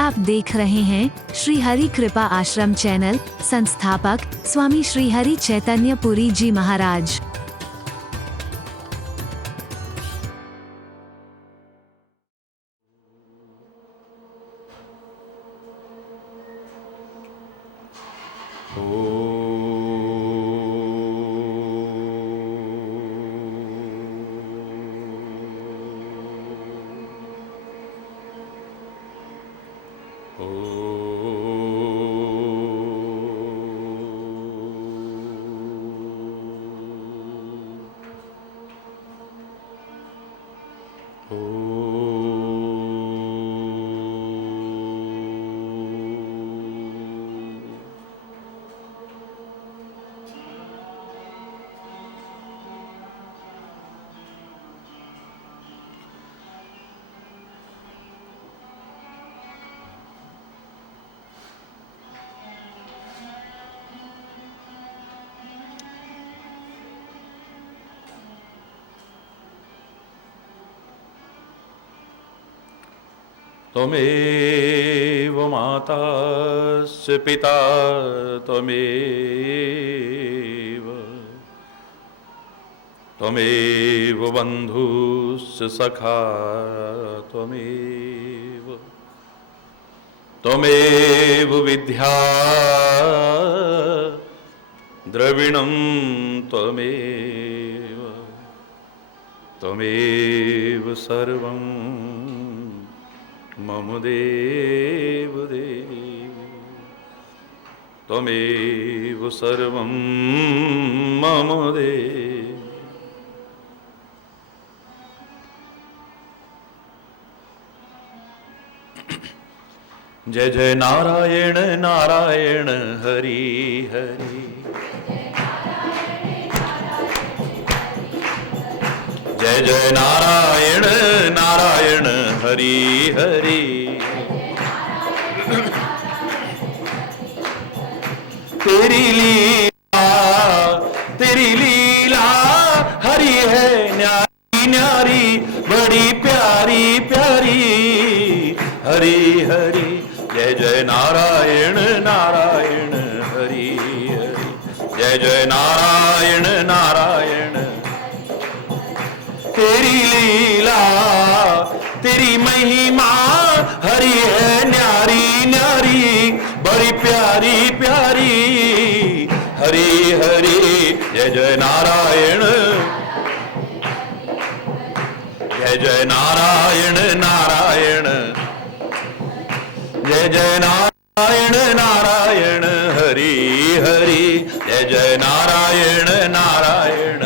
आप देख रहे हैं श्री हरि कृपा आश्रम चैनल। संस्थापक स्वामी श्री हरि चैतन्य पुरी जी महाराज। त्वमेव मातास्य पिता त्वमेव बन्धुश्च सखा त्वमेव विद्या द्रविणं त्वमेव सर्वं मम देव त्वमेव सर्वं मम देव। जय जय नारायण नारायण हरि हरि, जय जय नारायण नारायण हरि हरि। तेरी लीला हरि है न्यारी न्यारी, बड़ी प्यारी प्यारी हरि हरि। जय जय नारायण नारायण हरि हरि, जय जय नारायण नारायण। तेरी लीला तेरी महिमा हरि है न्यारी न्यारी, बड़ी प्यारी प्यारी हरि हरि। जय जय नारायण, जय जय नारायण नारायण, जय जय नारायण नारायण हरि हरि, जय जय नारायण नारायण।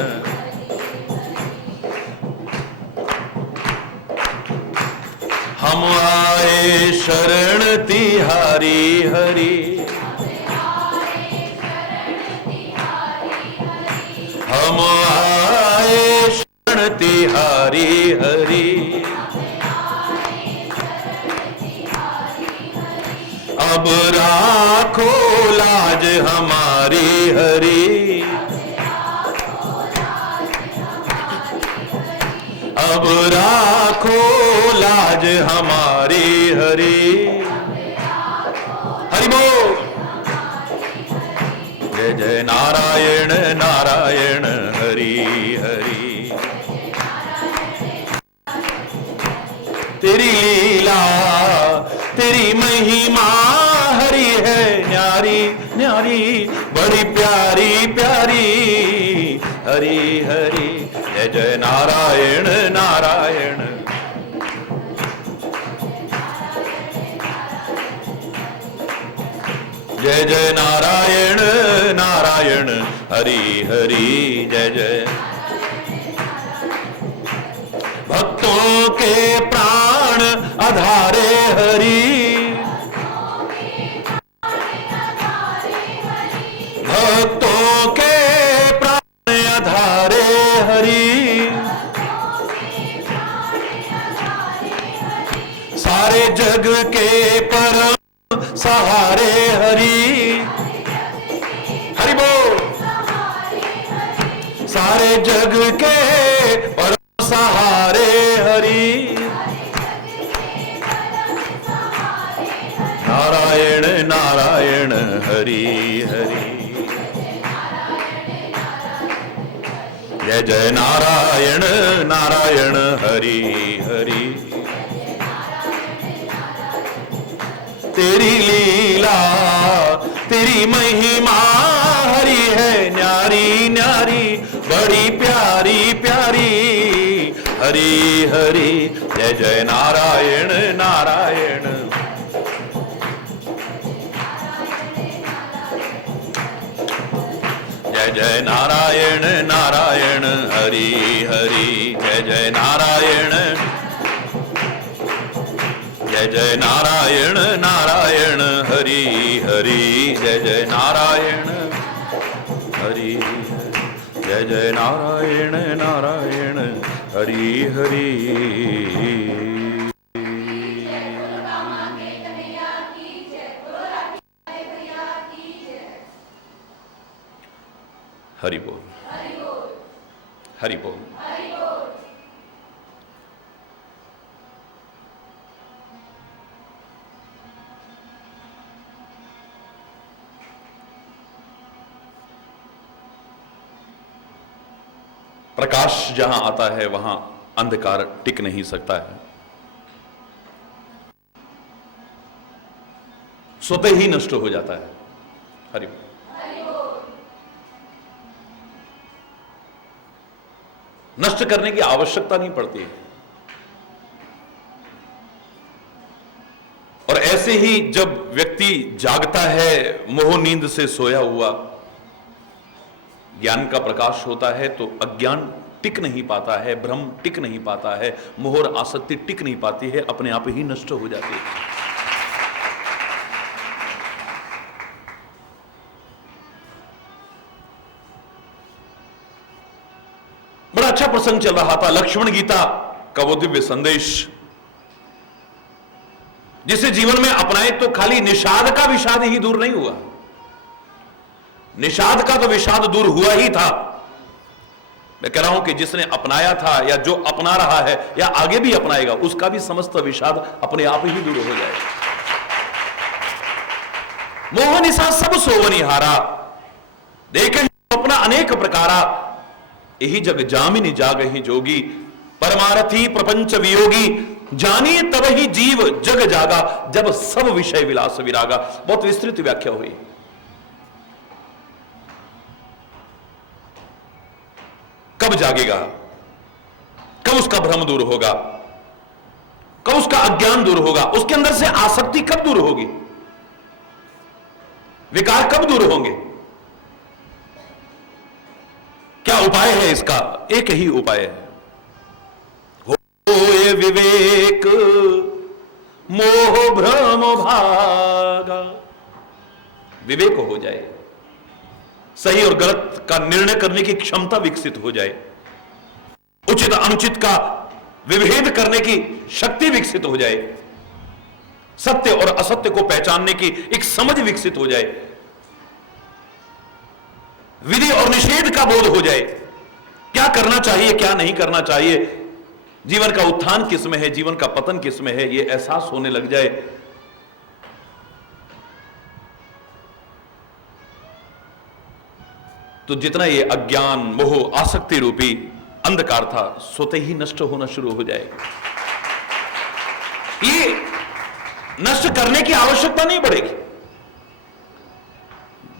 हम आए शरण तिहारी हरि, हम आए शरण तिहारी हरि। अब राखो लाज हमारी हरि, अब राखो लाज हमारी हरि। हरि बोल। जय जय नारायण नारायण हरि हरि। तेरी लीला तेरी महिमा हरि है न्यारी न्यारी, बड़ी प्यारी प्यारी हरि हरि। जय जय नारायण नारायण, जय जय नारायण नारायण हरि हरि। जय जय भक्तों के प्राण आधारे हरि, भक्तों के प्राण आधारे हरि। सारे जग के परम सहारे हरि, हरि बोल। सारे जग के परम सहारे हरि, नारायण नारायण हरि हरि। जय जय नारायण नारायण हरि हरि। तेरी लीला तेरी महिमा हरि है न्यारी न्यारी, बड़ी प्यारी प्यारी हरि हरि। जय जय नारायण नारायण। जय जय नारायण नारायण हरि हरि। जय जय नारायण। जय जय नारायण नारायण हरि हरि। जय जय नारायण हरि। जय जय नारायण नारायण हरि हरि। हरि बोल हरि बोल। प्रकाश जहां आता है वहां अंधकार टिक नहीं सकता है, स्वतः ही नष्ट हो जाता है। हरि बोल। नष्ट करने की आवश्यकता नहीं पड़ती है। और ऐसे ही जब व्यक्ति जागता है मोह नींद से सोया हुआ, ज्ञान का प्रकाश होता है तो अज्ञान टिक नहीं पाता है, भ्रम टिक नहीं पाता है, मोह और आसक्ति टिक नहीं पाती है, अपने आप ही नष्ट हो जाती है। बड़ा अच्छा प्रसंग चल रहा था, लक्ष्मण गीता का वो दिव्य संदेश जिसे जीवन में अपनाए तो खाली निषाद का विषाद ही दूर नहीं हुआ, निषाद का तो विषाद दूर हुआ ही था। मैं कह रहा हूं कि जिसने अपनाया था या जो अपना रहा है या आगे भी अपनाएगा, उसका भी समस्त विषाद अपने आप ही दूर हो जाएगा। मोह निशा सब सोवनी हारा, देखे अपना अनेक प्रकारा, यही जग जामिनी जागहि जोगी, परमारथी प्रपंच वियोगी, जानिए तब ही जीव जग जागा, जब सब विषय विलास विरागा। बहुत विस्तृत व्याख्या हुई। कब जागेगा, कब उसका भ्रम दूर होगा, कब उसका अज्ञान दूर होगा, उसके अंदर से आसक्ति कब दूर होगी, विकार कब दूर होंगे? क्या उपाय है इसका? एक ही उपाय है, होए विवेक मोह भ्रम भागा। विवेक हो जाए, सही और गलत का निर्णय करने की क्षमता विकसित हो जाए, उचित अनुचित का विभेद करने की शक्ति विकसित हो जाए, सत्य और असत्य को पहचानने की एक समझ विकसित हो जाए, विधि और निषेध का बोध हो जाए, क्या करना चाहिए क्या नहीं करना चाहिए, जीवन का उत्थान किस में है, जीवन का पतन किस में है, यह एहसास होने लग जाए, तो जितना ये अज्ञान मोह आसक्ति रूपी अंधकार था स्वतः ही नष्ट होना शुरू हो जाएगा। ये नष्ट करने की आवश्यकता नहीं पड़ेगी।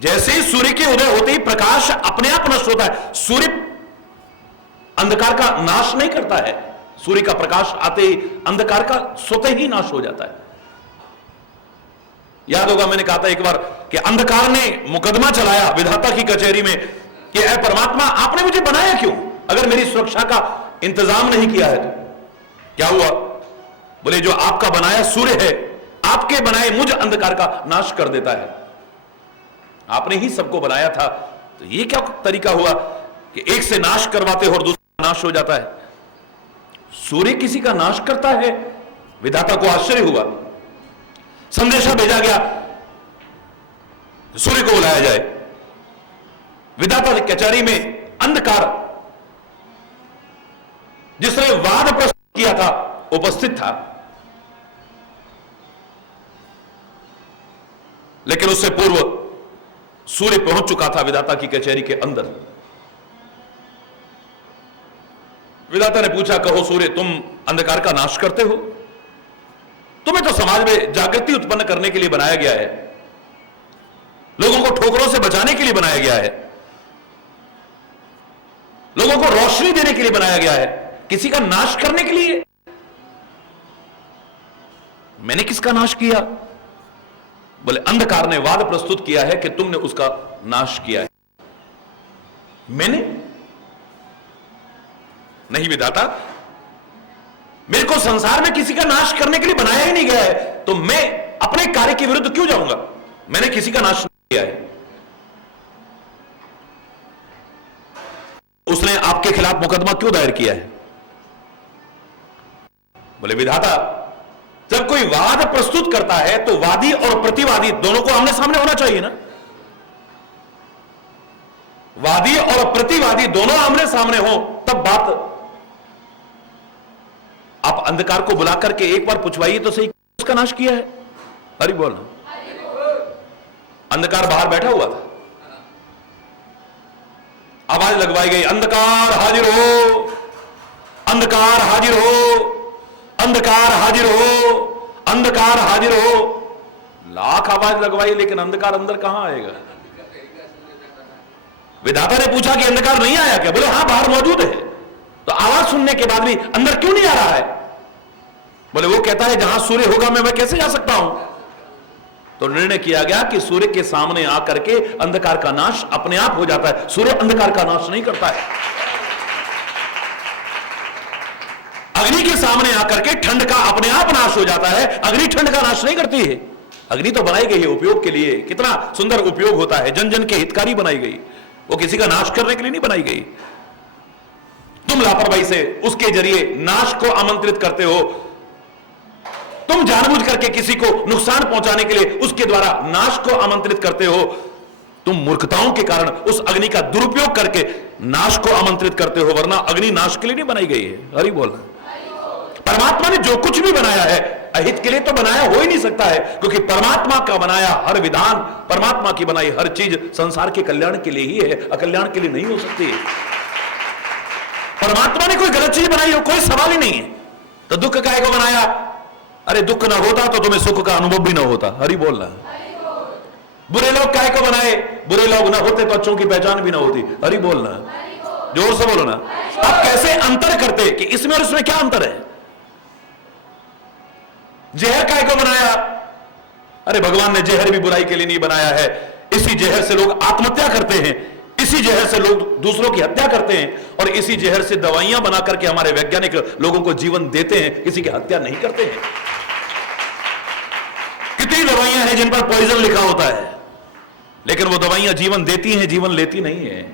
जैसे सूर्य के उदय होते ही प्रकाश अपने आप नष्ट होता है, सूर्य अंधकार का नाश नहीं करता है, सूर्य का प्रकाश आते ही अंधकार का स्वतः ही नाश हो जाता है। याद होगा मैंने कहा था एक बार कि अंधकार ने मुकदमा चलाया विधाता की कचहरी में कि ऐ परमात्मा आपने मुझे बनाया क्यों, अगर मेरी सुरक्षा का इंतजाम नहीं किया है तो। क्या हुआ? बोले जो आपका बनाया सूर्य है, आपके बनाए मुझ अंधकार का नाश कर देता है, आपने ही सबको बनाया था, तो ये क्या तरीका हुआ कि एक से नाश करवाते हो और दूसरा नाश हो जाता है? सूर्य किसी का नाश करता है? विधाता को आश्चर्य हुआ, संदेशा भेजा गया सूर्य को बुलाया जाए। विधाता ने कचहरी में अंधकार जिसने वाद प्रस्तुत किया था उपस्थित था। लेकिन उससे पूर्व सूर्य पहुंच चुका था विधाता की कचहरी के अंदर। विधाता ने पूछा, कहो सूर्य, तुम अंधकार का नाश करते हो? तुम्हें तो समाज में जागृति उत्पन्न करने के लिए बनाया गया है, लोगों को ठोकरों से बचाने के लिए बनाया गया है, लोगों को रोशनी देने के लिए बनाया गया है, किसी का नाश करने के लिए? मैंने किसका नाश किया? बोले अंधकार ने वाद प्रस्तुत किया है कि तुमने उसका नाश किया है। मैंने नहीं विधाता, मेरे को संसार में किसी का नाश करने के लिए बनाया ही नहीं गया है, तो मैं अपने कार्य के विरुद्ध क्यों जाऊंगा? मैंने किसी का नाश नहीं किया है। उसने आपके खिलाफ मुकदमा क्यों दायर किया है? बोले विधाता, जब कोई वाद प्रस्तुत करता है तो वादी और प्रतिवादी दोनों को आमने सामने होना चाहिए ना। वादी और प्रतिवादी दोनों आमने सामने हो तब बात। आप अंधकार को बुला करके एक बार पूछवाइए तो सही, उसका नाश किया है? हरि बोलना। अंधकार बाहर बैठा हुआ था, आवाज लगवाई गई, अंधकार हाजिर हो, अंधकार हाजिर हो, अंधकार हाजिर हो, अंधकार हाजिर हो। लाख आवाज लगवाई, लेकिन अंधकार अंदर कहां आएगा? विधाता ने पूछा कि अंधकार नहीं आया क्या? बोले हां, बाहर मौजूद है। तो आवाज सुनने के बाद भी अंदर क्यों नहीं आ रहा है? बोले वो कहता है जहां सूर्य होगा मैं कैसे जा सकता हूं? तो निर्णय किया गया कि सूर्य के सामने आकर के अंधकार का नाश अपने आप हो जाता है। सूर्य अंधकार का नाश नहीं करता है। अग्नि के सामने आकर के ठंड का अपने आप नाश हो जाता है, अग्नि ठंड का नाश नहीं करती है। अग्नि तो बनाई गई है उपयोग के लिए, कितना सुंदर उपयोग होता है, जन जन के हितकारी बनाई गई, वो किसी का नाश करने के लिए नहीं बनाई गई। तुम लापरवाही से उसके जरिए नाश को आमंत्रित करते हो, तुम जानबूझ करके किसी को नुकसान पहुंचाने के लिए उसके द्वारा नाश को आमंत्रित करते हो। तुम मूर्खताओं के कारण उस अग्नि का दुरुपयोग करके नाश को आमंत्रित करते हो, वरना अग्नि नाश के लिए नहीं बनाई गई है। हरि बोलना। परमात्मा ने जो कुछ भी बनाया है अहित के लिए तो बनाया हो ही नहीं सकता है, क्योंकि परमात्मा का बनाया हर विधान, परमात्मा की बनाई हर चीज संसार के कल्याण के लिए ही है, अकल्याण के लिए नहीं हो सकती। परमात्मा ने कोई गलत चीज बनाई हो, कोई सवाल ही नहीं है। तो दुख काहे को बनाया? अरे दुख ना होता तो तुम्हें सुख का अनुभव भी ना होता। हरि बोलना। बुरे लोग काहे को बनाए? बुरे लोग ना होते तो अच्छों की पहचान भी ना होती। हरि बोलना। जोर से बोलो ना। आप कैसे अंतर करते कि इसमें और इसमें क्या अंतर है? जहर काहे को बनाया? अरे भगवान ने जहर भी बुराई के लिए नहीं बनाया है। इसी जहर से लोग आत्महत्या करते हैं, इसी जहर से लोग दूसरों की हत्या करते हैं, और इसी जहर से दवाइयां बना करके हमारे वैज्ञानिक लोगों को जीवन देते हैं, किसी की हत्या नहीं करते हैं। कितनी दवाइयां हैं जिन पर पॉइजन लिखा होता है, लेकिन वो दवाइयां जीवन देती हैं, जीवन लेती नहीं है।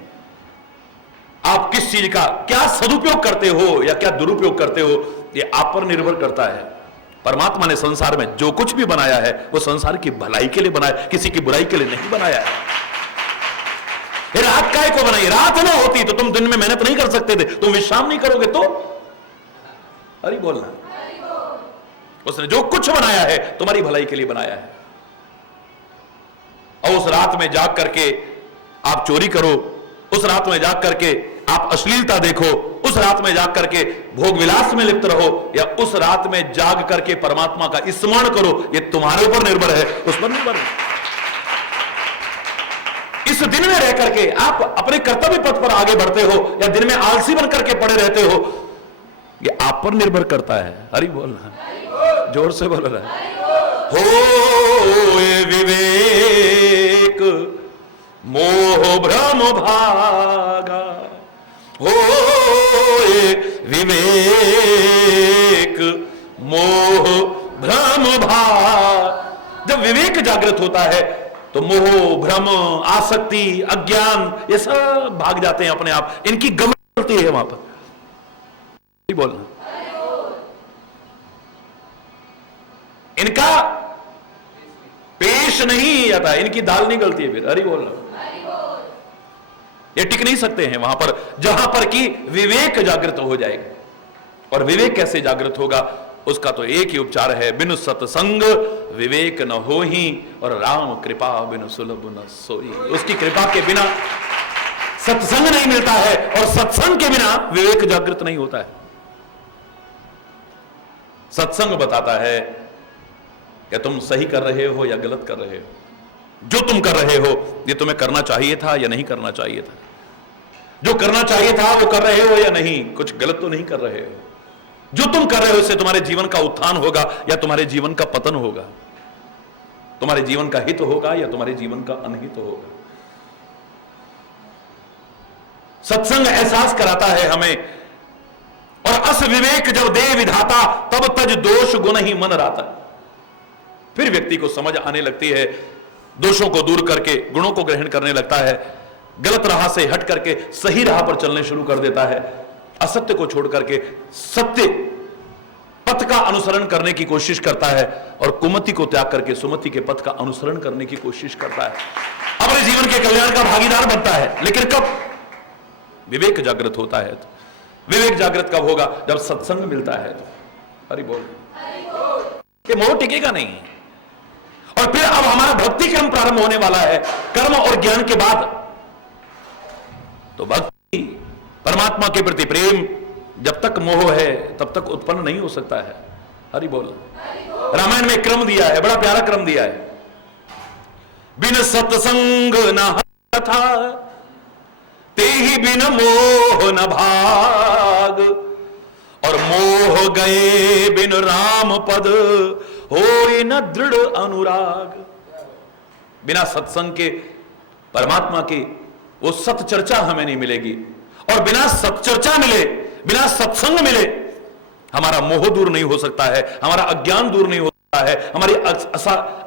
आप किस चीज का क्या सदुपयोग करते हो या क्या दुरुपयोग करते हो, ये आप पर निर्भर करता है। परमात्मा ने संसार में जो कुछ भी बनाया है वो संसार की भलाई के लिए बनाया, किसी की बुराई के लिए नहीं बनाया है। ये रात काहे को बनाई? रात ना होती तो तुम दिन में मेहनत नहीं कर सकते थे, तुम विश्राम नहीं करोगे तो? हरि बोलना। उसने जो कुछ बनाया है तुम्हारी भलाई के लिए बनाया है। और उस रात में जाग करके आप चोरी करो, उस रात में जाग करके आप अश्लीलता देखो, उस रात में जाग करके भोग विलास में लिप्त रहो, या उस रात में जाग करके परमात्मा का स्मरण करो, ये तुम्हारे ऊपर निर्भर है, उस पर निर्भर है। इस दिन में रह करके आप अपने कर्तव्य पथ पर आगे बढ़ते हो या दिन में आलसी बन करके पड़े रहते हो, ये आप पर निर्भर करता है। हरि बोलना। जोर से बोल रहा है। हो विवेक मोह भ्रम भागा, हो विवेक मोह भ्रम भाग। जब विवेक जागृत होता है तो मोह भ्रम आसक्ति अज्ञान ये सब भाग जाते हैं अपने आप, इनकी गलती है वहां पर। बोलना। इनका पेश नहीं आता, इनकी दाल नहीं गलती है फिर। हरि बोलना। ये टिक नहीं सकते हैं वहां पर जहां पर कि विवेक जागृत हो जाएगा। और विवेक कैसे जागृत होगा? उसका तो एक ही उपचार है, बिनु सत्संग विवेक न होहि और राम कृपा बिनु सुलभ न सोई। उसकी कृपा के बिना सत्संग नहीं मिलता है और सत्संग के बिना विवेक जागृत नहीं होता है। सत्संग बताता है कि तुम सही कर रहे हो या गलत कर रहे हो, जो तुम कर रहे हो ये तुम्हें करना चाहिए था या नहीं करना चाहिए था, जो करना चाहिए था वो कर रहे हो या नहीं, कुछ गलत तो नहीं कर रहे हो, जो तुम कर रहे हो इससे तुम्हारे जीवन का उत्थान होगा या तुम्हारे जीवन का पतन होगा, तुम्हारे जीवन का हित होगा या तुम्हारे जीवन का अनहित होगा। सत्संग एहसास कराता है हमें, और अस विवेक जब दे विधाता तब तज दोष गुण ही मन राता। फिर व्यक्ति को समझ आने लगती है, दोषों को दूर करके गुणों को ग्रहण करने लगता है, गलत राह से हट करके सही राह पर चलने शुरू कर देता है, असत्य को छोड़ करके सत्य पथ का अनुसरण करने की कोशिश करता है और कुमति को त्याग करके सुमति के पथ का अनुसरण करने की कोशिश करता है, अपने जीवन के कल्याण का भागीदार बनता है। लेकिन कब विवेक जागृत होता है? तो विवेक जागृत कब होगा? जब सत्संग मिलता है। तो हरि बोल, ये मोह टिकेगा नहीं। और फिर अब हमारा भक्ति क्रम प्रारंभ होने वाला है, कर्म और ज्ञान के बाद। तो भक्ति, परमात्मा के प्रति प्रेम, जब तक मोह है तब तक उत्पन्न नहीं हो सकता है। हरि बोल। रामायण में क्रम दिया है, बड़ा प्यारा क्रम दिया है, बिन सत्संग न था ते ही बिन मोह न भाग, और मोह गए बिन राम पद होय न दृढ़ अनुराग। बिना सत्संग के, परमात्मा की वो सत चर्चा हमें नहीं मिलेगी, और बिना सत्चर्चा मिले, बिना सत्संग मिले हमारा मोह दूर नहीं हो सकता है, हमारा अज्ञान दूर नहीं हो सकता है, हमारी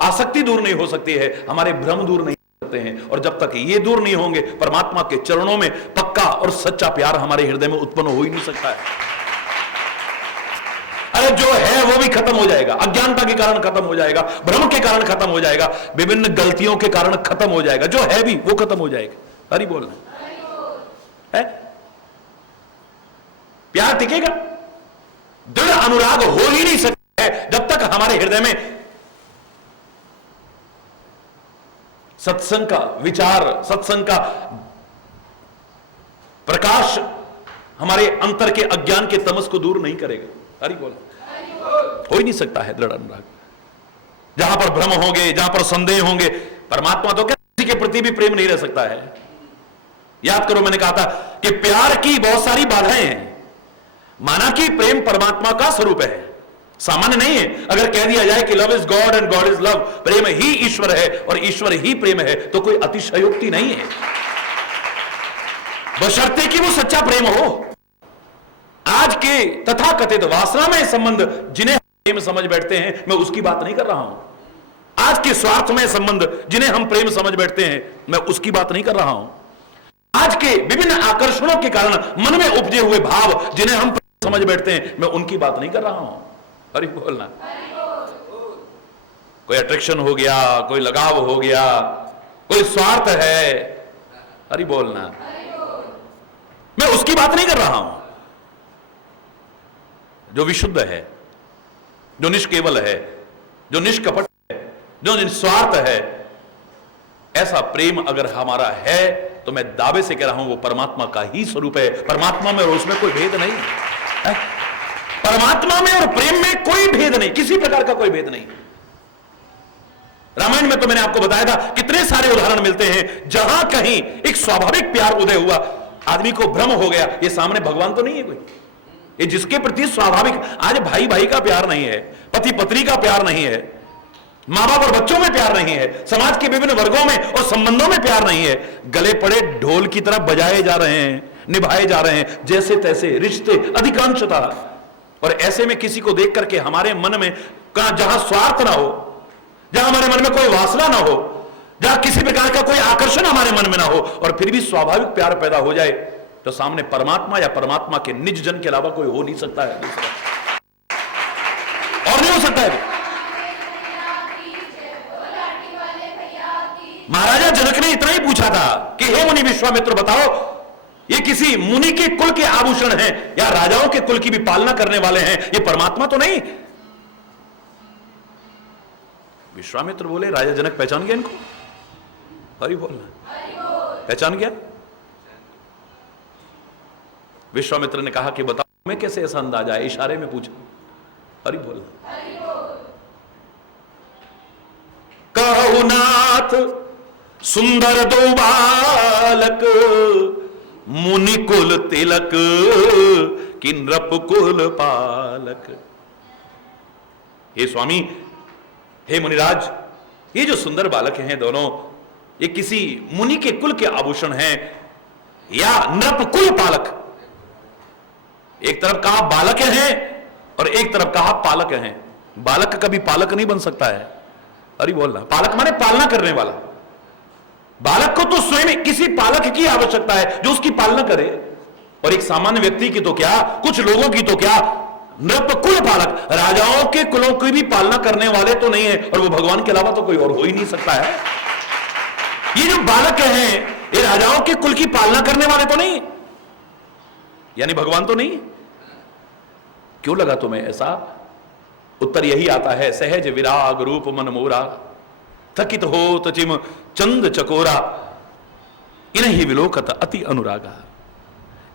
आसक्ति दूर नहीं हो सकती है, हमारे भ्रम दूर नहीं हो सकते हैं। और जब तक ये दूर नहीं होंगे, परमात्मा के चरणों में पक्का और सच्चा प्यार हमारे हृदय में उत्पन्न हो ही नहीं सकता है। अरे जो है वो भी खत्म हो जाएगा, अज्ञानता के कारण खत्म हो जाएगा, भ्रम के कारण खत्म हो जाएगा, विभिन्न गलतियों के कारण खत्म हो जाएगा, जो है भी वो खत्म हो जाएगा। हरि बोलना है, प्यार टिकेगा, दृढ़ अनुराग हो ही नहीं सकता है जब तक हमारे हृदय में सत्संग का विचार, सत्संग का प्रकाश हमारे अंतर के अज्ञान के तमस को दूर नहीं करेगा। हरि बोल। हो ही नहीं सकता है दृढ़ अनुराग। जहां पर भ्रम होंगे, जहां पर संदेह होंगे, परमात्मा तो क्या किसी के प्रति भी प्रेम नहीं रह सकता है। याद करो, मैंने कहा था कि प्यार की बहुत सारी बाधाएं हैं। माना कि प्रेम परमात्मा का स्वरूप है, सामान्य नहीं है। अगर कह दिया जाए कि love is God and God is love, प्रेम ही ईश्वर है और ईश्वर ही प्रेम है, तो कोई अतिशयोक्ति नहीं है, बशर्ते कि वो सच्चा प्रेम हो। आज के तथाकथित वासनामय संबंध जिन्हें प्रेम समझ बैठते हैं, मैं उसकी बात नहीं कर रहा हूं। आज के स्वार्थमय संबंध जिन्हें हम प्रेम समझ बैठते हैं, मैं उसकी बात नहीं कर रहा हूं। आज के विभिन्न आकर्षणों के कारण मन में उपजे हुए भाव जिन्हें हम समझ बैठते हैं, मैं उनकी बात नहीं कर रहा हूं। हरि बोलना। कोई अट्रैक्शन हो गया, कोई लगाव हो गया, कोई स्वार्थ है, हरि बोलना, मैं उसकी बात नहीं कर रहा हूं। जो विशुद्ध है, जो निष्केवल है, जो निष्कपट है, जो निस्वार्थ है, ऐसा प्रेम अगर हमारा है तो मैं दावे से कह रहा हूं वो परमात्मा का ही स्वरूप है। परमात्मा में और उसमें कोई भेद नहीं है। परमात्मा में और प्रेम में कोई भेद नहीं, किसी प्रकार का कोई भेद नहीं। रामायण में तो मैंने आपको बताया था, कितने सारे उदाहरण मिलते हैं जहां कहीं एक स्वाभाविक प्यार उदय हुआ, आदमी को भ्रम हो गया ये सामने भगवान तो नहीं है कोई, ये जिसके प्रति स्वाभाविक। आज भाई भाई का प्यार नहीं है, पति पत्नी का प्यार नहीं है, मां बाप और बच्चों में प्यार नहीं है, समाज के विभिन्न वर्गों में और संबंधों में प्यार नहीं है। गले पड़े ढोल की तरह बजाए जा रहे हैं, निभाए जा रहे हैं जैसे तैसे रिश्ते अधिकांशता। और ऐसे में किसी को देख करके हमारे मन में जहां स्वार्थ ना हो, जहां हमारे मन में कोई वासना ना हो, जहां किसी प्रकार का कोई आकर्षण हमारे मन में ना हो, और फिर भी स्वाभाविक प्यार पैदा हो जाए, तो सामने परमात्मा या परमात्मा के निज जन के अलावा कोई हो नहीं सकता है दूसरा, और नहीं हो सकता है। महाराजा जनक ने इतना ही पूछा था कि हे मुनि विश्वामित्र, बताओ ये किसी मुनि के कुल के आभूषण हैं या राजाओं के कुल की भी पालना करने वाले हैं, ये परमात्मा तो नहीं? विश्वामित्र बोले, राजा जनक पहचान गया इनको? हरि बोलना, पहचान गया? विश्वामित्र ने कहा कि बताओ मैं कैसे ऐसा अंदाज आया? इशारे में पूछा। हरि बोलना। कहु नाथ सुंदर दो बालक, मुनि कुल तिलक कि नृप कुल पालक। हे स्वामी, हे मुनिराज, ये जो सुंदर बालक हैं दोनों, ये किसी मुनि के कुल के आभूषण हैं या नृप कुल पालक? एक तरफ कहा बालक हैं और एक तरफ कहा पालक हैं। बालक कभी पालक नहीं बन सकता है। अरे बोलना, पालक माने पालना करने वाला। बालक को तो स्वयं किसी पालक की आवश्यकता है जो उसकी पालना करे, और एक सामान्य व्यक्ति की तो क्या, कुछ लोगों की तो क्या, नृप कुल पालक, राजाओं के कुलों की भी पालना करने वाले तो नहीं है, और वो भगवान के अलावा तो कोई और हो ही नहीं सकता है। ये जो बालक हैं ये राजाओं के कुल की पालना करने वाले तो नहीं, यानी भगवान तो नहीं। क्यों लगा तुम्हें ऐसा? उत्तर यही आता है, सहज विराग रूप मन मोरा, थकित हो तचिम चंद चकोरा, इन्हीं विलोकत अति अनुरागा।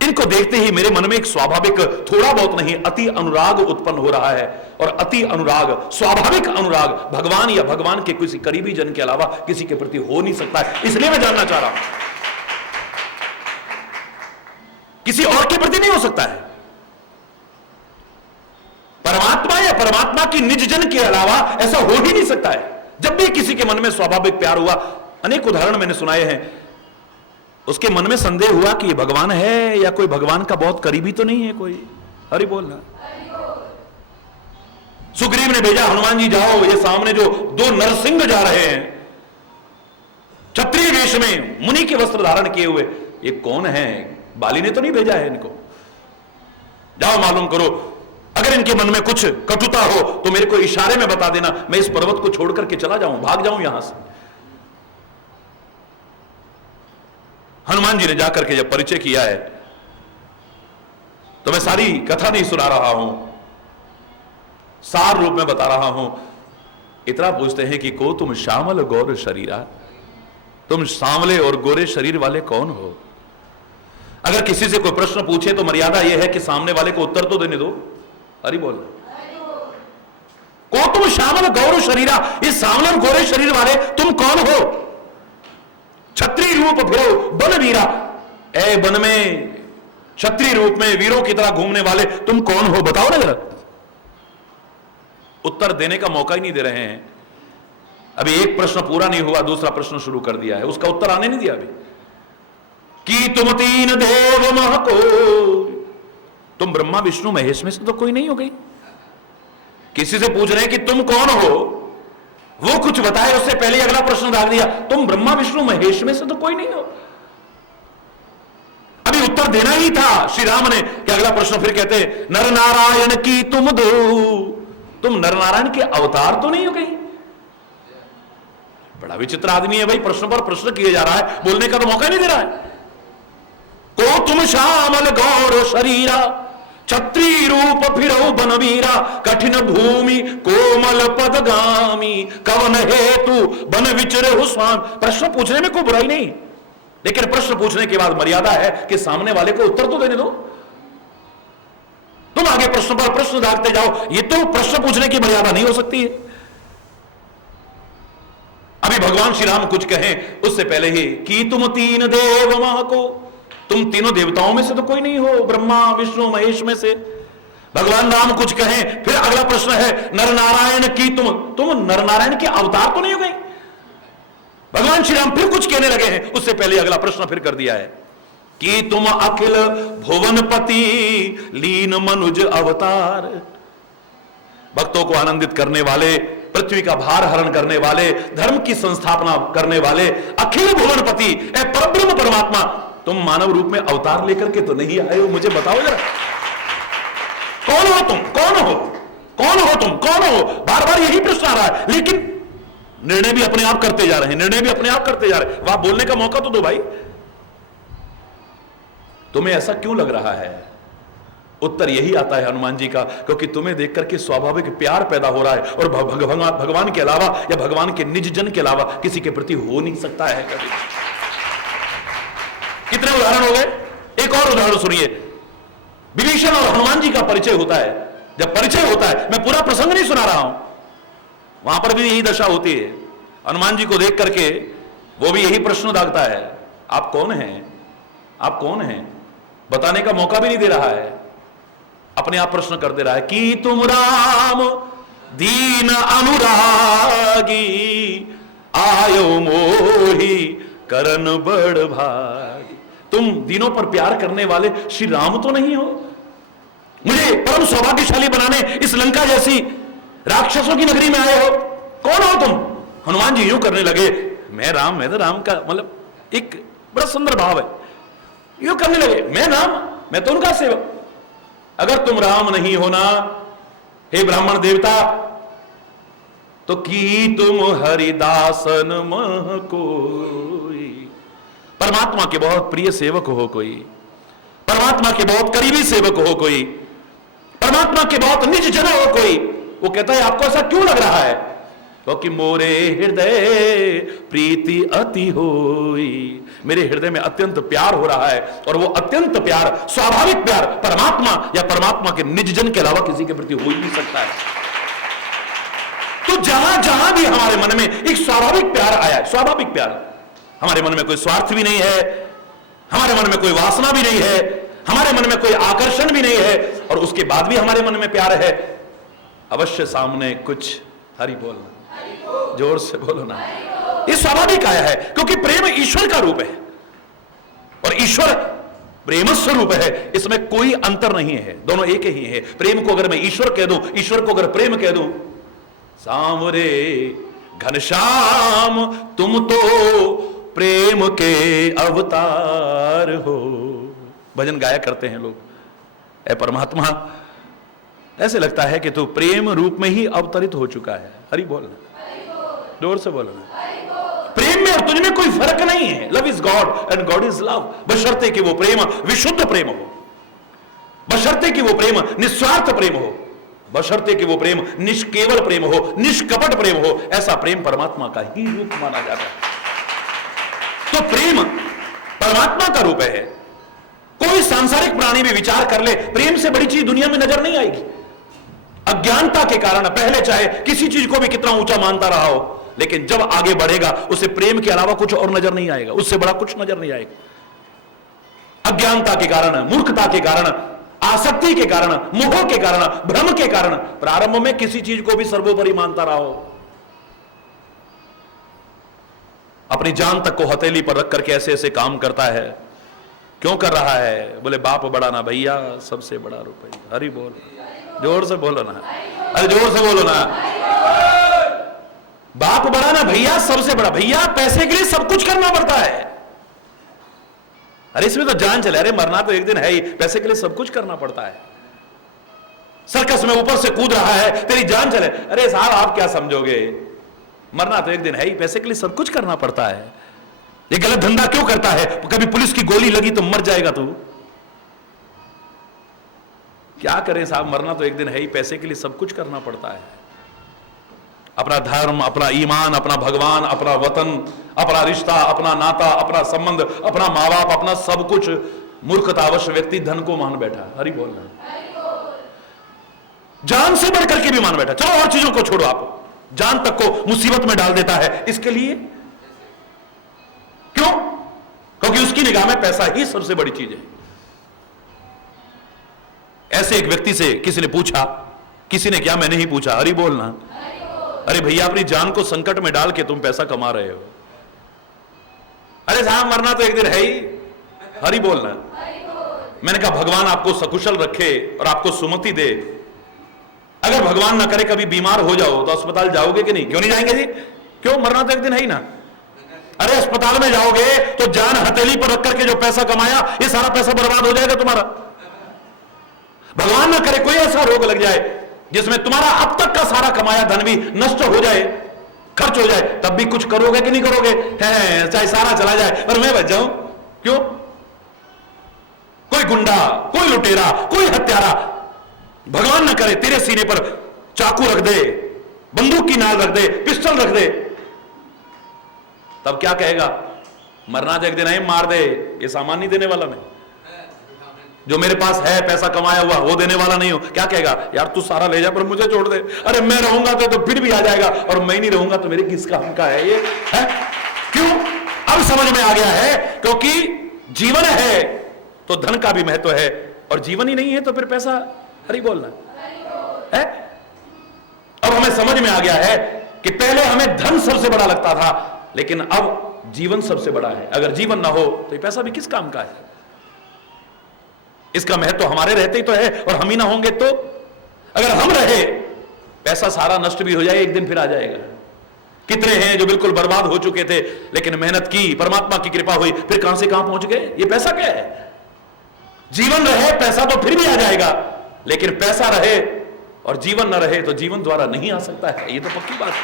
इनको देखते ही मेरे मन में एक स्वाभाविक, थोड़ा बहुत नहीं, अति अनुराग उत्पन्न हो रहा है। और अति अनुराग, स्वाभाविक अनुराग भगवान या भगवान के किसी करीबी जन के अलावा किसी के प्रति हो नहीं सकता है। इसलिए मैं जानना चाह रहा हूं, किसी और के प्रति नहीं हो सकता है। परमात्मा या परमात्मा की निज जन के अलावा ऐसा हो ही नहीं सकता है। जब भी किसी के मन में स्वाभाविक प्यार हुआ, अनेक उदाहरण मैंने सुनाए हैं, उसके मन में संदेह हुआ कि ये भगवान है या कोई भगवान का बहुत करीबी तो नहीं है कोई। हरि बोलना। सुग्रीव ने भेजा, हनुमान जी जाओ, ये सामने जो दो नरसिंह जा रहे हैं क्षत्रिय वेश में, मुनि के वस्त्र धारण किए हुए, ये कौन है? बाली ने तो नहीं भेजा है इनको, जाओ मालूम करो। अगर इनके मन में कुछ कटुता हो तो मेरे को इशारे में बता देना, मैं इस पर्वत को छोड़ करके चला जाऊं, भाग जाऊं यहां से। हनुमान जी ने जाकर के जब परिचय किया है, तो मैं सारी कथा नहीं सुना रहा हूं, सार रूप में बता रहा हूं। इतना पूछते हैं कि को तुम श्यामल गौर शरीरा, तुम सांवले और गोरे शरीर वाले कौन हो? अगर किसी से कोई प्रश्न पूछे तो मर्यादा यह है कि सामने वाले को उत्तर तो देने दो। अरे बोल, को तुम श्यामल गौर शरीरा, इस सांवले और गोरे शरीर वाले तुम कौन हो? क्षत्रिय रूप फिरो बन वीरा, ए वन में क्षत्रिय रूप में वीरों की तरह घूमने वाले तुम कौन हो? बताओ ना जरा। उत्तर देने का मौका ही नहीं दे रहे हैं। अभी एक प्रश्न पूरा नहीं हुआ, दूसरा प्रश्न शुरू कर दिया है, उसका उत्तर आने नहीं दिया अभी। कि तुम तीन देव महको, तुम ब्रह्मा विष्णु महेश में से तो कोई नहीं हो गई। किसी से पूछ रहे हैं कि तुम कौन हो, वो कुछ बताए उससे पहले अगला प्रश्न डाल दिया, तुम ब्रह्मा विष्णु महेश में से तो कोई नहीं हो। अभी उत्तर देना ही था श्री राम ने कि अगला प्रश्न फिर कहते नर नारायण की तुम दो, तुम नर नारायण के अवतार तो नहीं हो गई। बड़ा विचित्र आदमी है भाई, प्रश्न पर प्रश्न किए जा रहा है, बोलने का तो मौका नहीं दे रहा है। को तुम श्यामल गौर शरीरा, क्षत्रिय रूप फिरो बनवीरा, कठिन भूमि कोमल पदगामी, कवन हेतु बन विचरे हो स्वामी। प्रश्न पूछने में कोई बुराई नहीं, लेकिन प्रश्न पूछने के बाद मर्यादा है कि सामने वाले को उत्तर तो देने दो। तुम आगे प्रश्न पर प्रश्न दागते जाओ, ये तो प्रश्न पूछने की मर्यादा नहीं हो सकती है। अभी भगवान श्री राम कुछ कहें उससे पहले ही कि तुम तीन देव महको, तुम तीनों देवताओं में से तो कोई नहीं हो, ब्रह्मा विष्णु महेश में से। भगवान राम कुछ कहें, फिर अगला प्रश्न है नर नारायण की तुम नर नारायण के अवतार तो नहीं हो गए। भगवान श्री राम फिर कुछ कहने लगे हैं, उससे पहले अगला प्रश्न फिर कर दिया है कि तुम अखिल भुवनपति लीन मनुज अवतार, भक्तों को आनंदित करने वाले, पृथ्वी का भार हरण करने वाले, धर्म की संस्थापना करने वाले अखिल भुवनपति परब्रह्म परमात्मा, तुम मानव रूप में अवतार लेकर के तो नहीं आए हो। मुझे बताओ जरा, कौन हो तुम? कौन हो? कौन हो तुम? कौन हो? बार बार यही प्रश्न आ रहा है, लेकिन निर्णय भी अपने आप करते जा रहे हैं, निर्णय भी अपने आप करते जा रहे हैं। वहां बोलने का मौका तो दो भाई। तुम्हें ऐसा क्यों लग रहा है उत्तर यही आता है हनुमान जी का, क्योंकि तुम्हें देख करके स्वाभाविक प्यार पैदा हो रहा है और भगवान के अलावा या भगवान के निज जन के अलावा किसी के प्रति हो नहीं सकता है कभी। कितने उदाहरण हो गए, एक और उदाहरण सुनिए। विभीषण और हनुमान जी का परिचय होता है। जब परिचय होता है, मैं पूरा प्रसंग नहीं सुना रहा हूं, वहां पर भी यही दशा होती है। हनुमान जी को देख करके वो भी यही प्रश्न दागता है, आप कौन हैं, आप कौन हैं, बताने का मौका भी नहीं दे रहा है, अपने आप प्रश्न कर दे रहा है कि तुम राम दीन अनुरागी आयो मोही करन बड़ भागी। तुम दीनों पर प्यार करने वाले श्री राम तो नहीं हो, मुझे परम सौभाग्यशाली बनाने इस लंका जैसी राक्षसों की नगरी में आए हो, कौन हो तुम। हनुमान जी यूं करने लगे, मैं राम, मैं तो राम का मतलब एक बड़ा सुंदर भाव है, यूं करने लगे, मैं राम, मैं तो उनका सेवक। अगर तुम राम नहीं होना हे ब्राह्मण देवता, तो की तुम हरिदासन मह कोई। परमात्मा के बहुत प्रिय सेवक हो कोई, परमात्मा के बहुत करीबी सेवक हो कोई, परमात्मा के बहुत निज जन हो कोई। वो कहता है आपको ऐसा क्यों लग रहा है, क्योंकि मोरे हृदय प्रीति अति होई, मेरे हृदय में अत्यंत प्यार हो रहा है, और वो अत्यंत प्यार, स्वाभाविक प्यार परमात्मा या परमात्मा के निज जन के अलावा किसी के प्रति हो ही नहीं सकता है। तो जहां जहां भी हमारे मन में एक स्वाभाविक प्यार आया है, स्वाभाविक प्यार, हमारे मन में कोई स्वार्थ भी नहीं है, हमारे मन में कोई वासना भी नहीं है, हमारे मन में कोई आकर्षण भी नहीं है, और उसके बाद भी हमारे मन में प्यार है, अवश्य सामने कुछ हरि बोलना, जोर से बोलो ना, ये स्वाभाविक आया है, क्योंकि प्रेम ईश्वर का रूप है और ईश्वर प्रेम स्वरूप है, इसमें कोई अंतर नहीं है, दोनों एक ही है। प्रेम को अगर मैं ईश्वर कह दूं, ईश्वर को अगर प्रेम कह दूं, सांवरे घनश्याम तुम तो प्रेम के अवतार हो। भजन गाया करते हैं लोग, ऐ परमात्मा ऐसे लगता है कि तू प्रेम रूप में ही अवतरित हो चुका है। हरि बोल, जोर से बोलो। प्रेम में और तुझ में कोई फर्क नहीं है। Love is God and God is love, बशर्ते कि वो प्रेम विशुद्ध प्रेम हो, बशर्ते कि वो प्रेम निस्वार्थ प्रेम हो, बशर्ते कि वो प्रेम निष्केवल प्रेम हो, निष्कपट प्रेम हो। ऐसा प्रेम परमात्मा का ही रूप माना जाता है। तो प्रेम परमात्मा का रूप है। कोई सांसारिक प्राणी भी विचार कर ले, प्रेम से बड़ी चीज दुनिया में नजर नहीं आएगी। अज्ञानता के कारण पहले चाहे किसी चीज को भी कितना ऊंचा मानता रहा हो, लेकिन जब आगे बढ़ेगा उसे प्रेम के अलावा कुछ और नजर नहीं आएगा, उससे बड़ा कुछ नजर नहीं आएगा। अज्ञानता के कारण, मूर्खता के कारण, आसक्ति के कारण, मोह के कारण, भ्रम के कारण प्रारंभ में किसी चीज को भी सर्वोपरि मानता रहा हो, अपनी जान तक को हथेली पर रख करके ऐसे ऐसे काम करता है। क्यों कर रहा है, बोले बाप बड़ा ना भैया, सबसे बड़ा रुपया। हरि बोल, जोर से बोलो ना, अरे जोर से बोलो ना। बाप बड़ा ना भैया, सबसे बड़ा। भैया पैसे के लिए सब कुछ करना पड़ता है। अरे इसमें तो जान चले, अरे मरना तो एक दिन है ही, पैसे के लिए सब कुछ करना पड़ता है। सर्कस में ऊपर से कूद रहा है, तेरी जान चले, अरे साहब आप क्या समझोगे, मरना तो एक दिन है ही, पैसे के लिए सब कुछ करना पड़ता है। ये गलत धंधा क्यों करता है, कभी पुलिस की गोली लगी तो मर जाएगा तू, क्या करें साहब, मरना तो एक दिन है ही, पैसे के लिए सब कुछ करना पड़ता है। अपना धर्म, अपना ईमान, अपना भगवान, अपना वतन, अपना रिश्ता, अपना नाता, अपना संबंध, अपना माँ बाप, अपना सब कुछ। मूर्खतावश व्यक्ति धन को मान बैठा। हरि बोल रहा, जान से बढ़ करके भी मान बैठा। चलो और चीजों को छोड़ो, आप जान तक को मुसीबत में डाल देता है इसके लिए। क्यों? क्योंकि उसकी निगाह में पैसा ही सबसे बड़ी चीज है। ऐसे एक व्यक्ति से किसी ने पूछा, किसी ने क्या, मैंने ही पूछा, हरि बोलना, अरे भैया अपनी जान को संकट में डाल के तुम पैसा कमा रहे हो। अरे साहब मरना तो एक दिन है ही, हरि बोलना। मैंने कहा भगवान आपको सकुशल रखे और आपको सुमति दे। अगर भगवान ना करे कभी बीमार हो जाओ तो अस्पताल जाओगे कि नहीं? क्यों नहीं जाएंगे जी? क्यों? मरना तो एक दिन है ही ना। अरे अस्पताल में जाओगे तो जान हथेली पर रख करके जो पैसा कमाया, ये सारा पैसा बर्बाद हो जाएगा तुम्हारा। भगवान ना करे कोई ऐसा रोग लग जाए जिसमें तुम्हारा अब तक का सारा कमाया धन भी नष्ट हो जाए, खर्च हो जाए, तब भी कुछ करोगे कि नहीं करोगे? है चाहे सारा चला जाए पर मैं बच जाऊं। क्यों? कोई गुंडा, कोई लुटेरा, कोई हत्यारा भगवान न करे तेरे सीने पर चाकू रख दे, बंदूक की नाल रख दे, पिस्टल रख दे, तब क्या कहेगा? मरना तो एक दिन है, मार दे, ये सामान नहीं देने वाला मैं, जो मेरे पास है पैसा कमाया हुआ वो देने वाला नहीं हो। क्या कहेगा? यार तू सारा ले जा पर मुझे छोड़ दे। अरे मैं रहूंगा तो फिर भी आ जाएगा, और मैं नहीं रहूंगा तो मेरे किस काम का है ये है? क्यों? अब समझ में आ गया है, क्योंकि जीवन है तो धन का भी महत्व है, और जीवन ही नहीं है तो फिर पैसा, हरी बोलना है। अब हमें समझ में आ गया है कि पहले हमें धन सबसे बड़ा लगता था, लेकिन अब जीवन सबसे बड़ा है। अगर जीवन ना हो तो ये पैसा भी किस काम का है? इसका महत्व हमारे रहते ही तो है, और हम ही ना होंगे तो? अगर हम रहे, पैसा सारा नष्ट भी हो जाए, एक दिन फिर आ जाएगा। कितने हैं जो बिल्कुल बर्बाद हो चुके थे, लेकिन मेहनत की, परमात्मा की कृपा हुई, फिर कहां से कहां पहुंच गए। ये पैसा क्या है? जीवन रहे, पैसा तो फिर भी आ जाएगा, लेकिन पैसा रहे और जीवन न रहे तो जीवन द्वारा नहीं आ सकता है। ये तो पक्की बात है।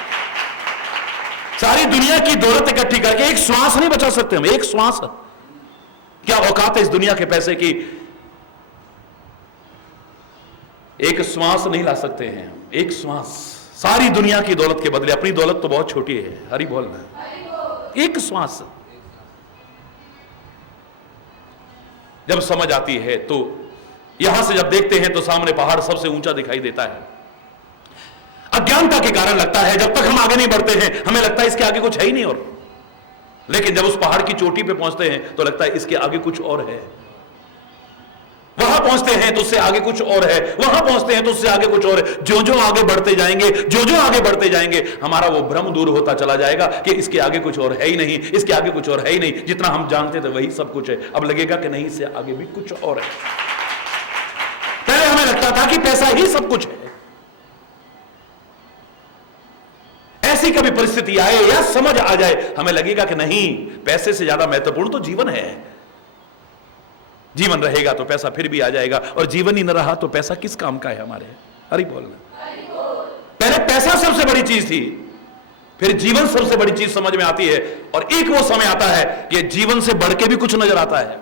सारी दुनिया की दौलत इकट्ठी करके एक श्वास नहीं बचा सकते हम, एक श्वास। क्या औकात है इस दुनिया के पैसे की? एक श्वास नहीं ला सकते हैं, एक श्वास। सारी दुनिया की दौलत के बदले अपनी दौलत तो बहुत छोटी है, हरि बोलना, एक श्वास। जब समझ आती है तो यहां से जब देखते हैं तो सामने पहाड़ सबसे ऊंचा दिखाई देता है। अज्ञानता के कारण लगता है, जब तक हम आगे नहीं बढ़ते हैं हमें लगता है इसके आगे कुछ है ही नहीं, और लेकिन जब उस पहाड़ की चोटी पे पहुंचते हैं तो लगता है इसके आगे कुछ और है। वहां पहुंचते हैं तो उससे आगे कुछ और है, वहां पहुंचते हैं तो उससे आगे कुछ और है। जो जो आगे बढ़ते जाएंगे, जो जो आगे बढ़ते जाएंगे, हमारा वो भ्रम दूर होता चला जाएगा कि इसके आगे कुछ और है ही नहीं, इसके आगे कुछ और है ही नहीं। जितना हम जानते थे वही सब कुछ है, अब लगेगा कि नहीं, इससे आगे भी कुछ और है। पहले हमें लगता था कि पैसा ही सब कुछ है। ऐसी कभी परिस्थिति आए या समझ आ जाए, हमें लगेगा कि नहीं, पैसे से ज्यादा महत्वपूर्ण तो जीवन है। जीवन रहेगा तो पैसा फिर भी आ जाएगा, और जीवन ही न रहा तो पैसा किस काम का है हमारे? हरि बोलना। पहले पैसा सबसे बड़ी चीज थी, फिर जीवन सबसे बड़ी चीज समझ में आती है, और एक वो समय आता है कि जीवन से बढ़ के भी कुछ नजर आता है।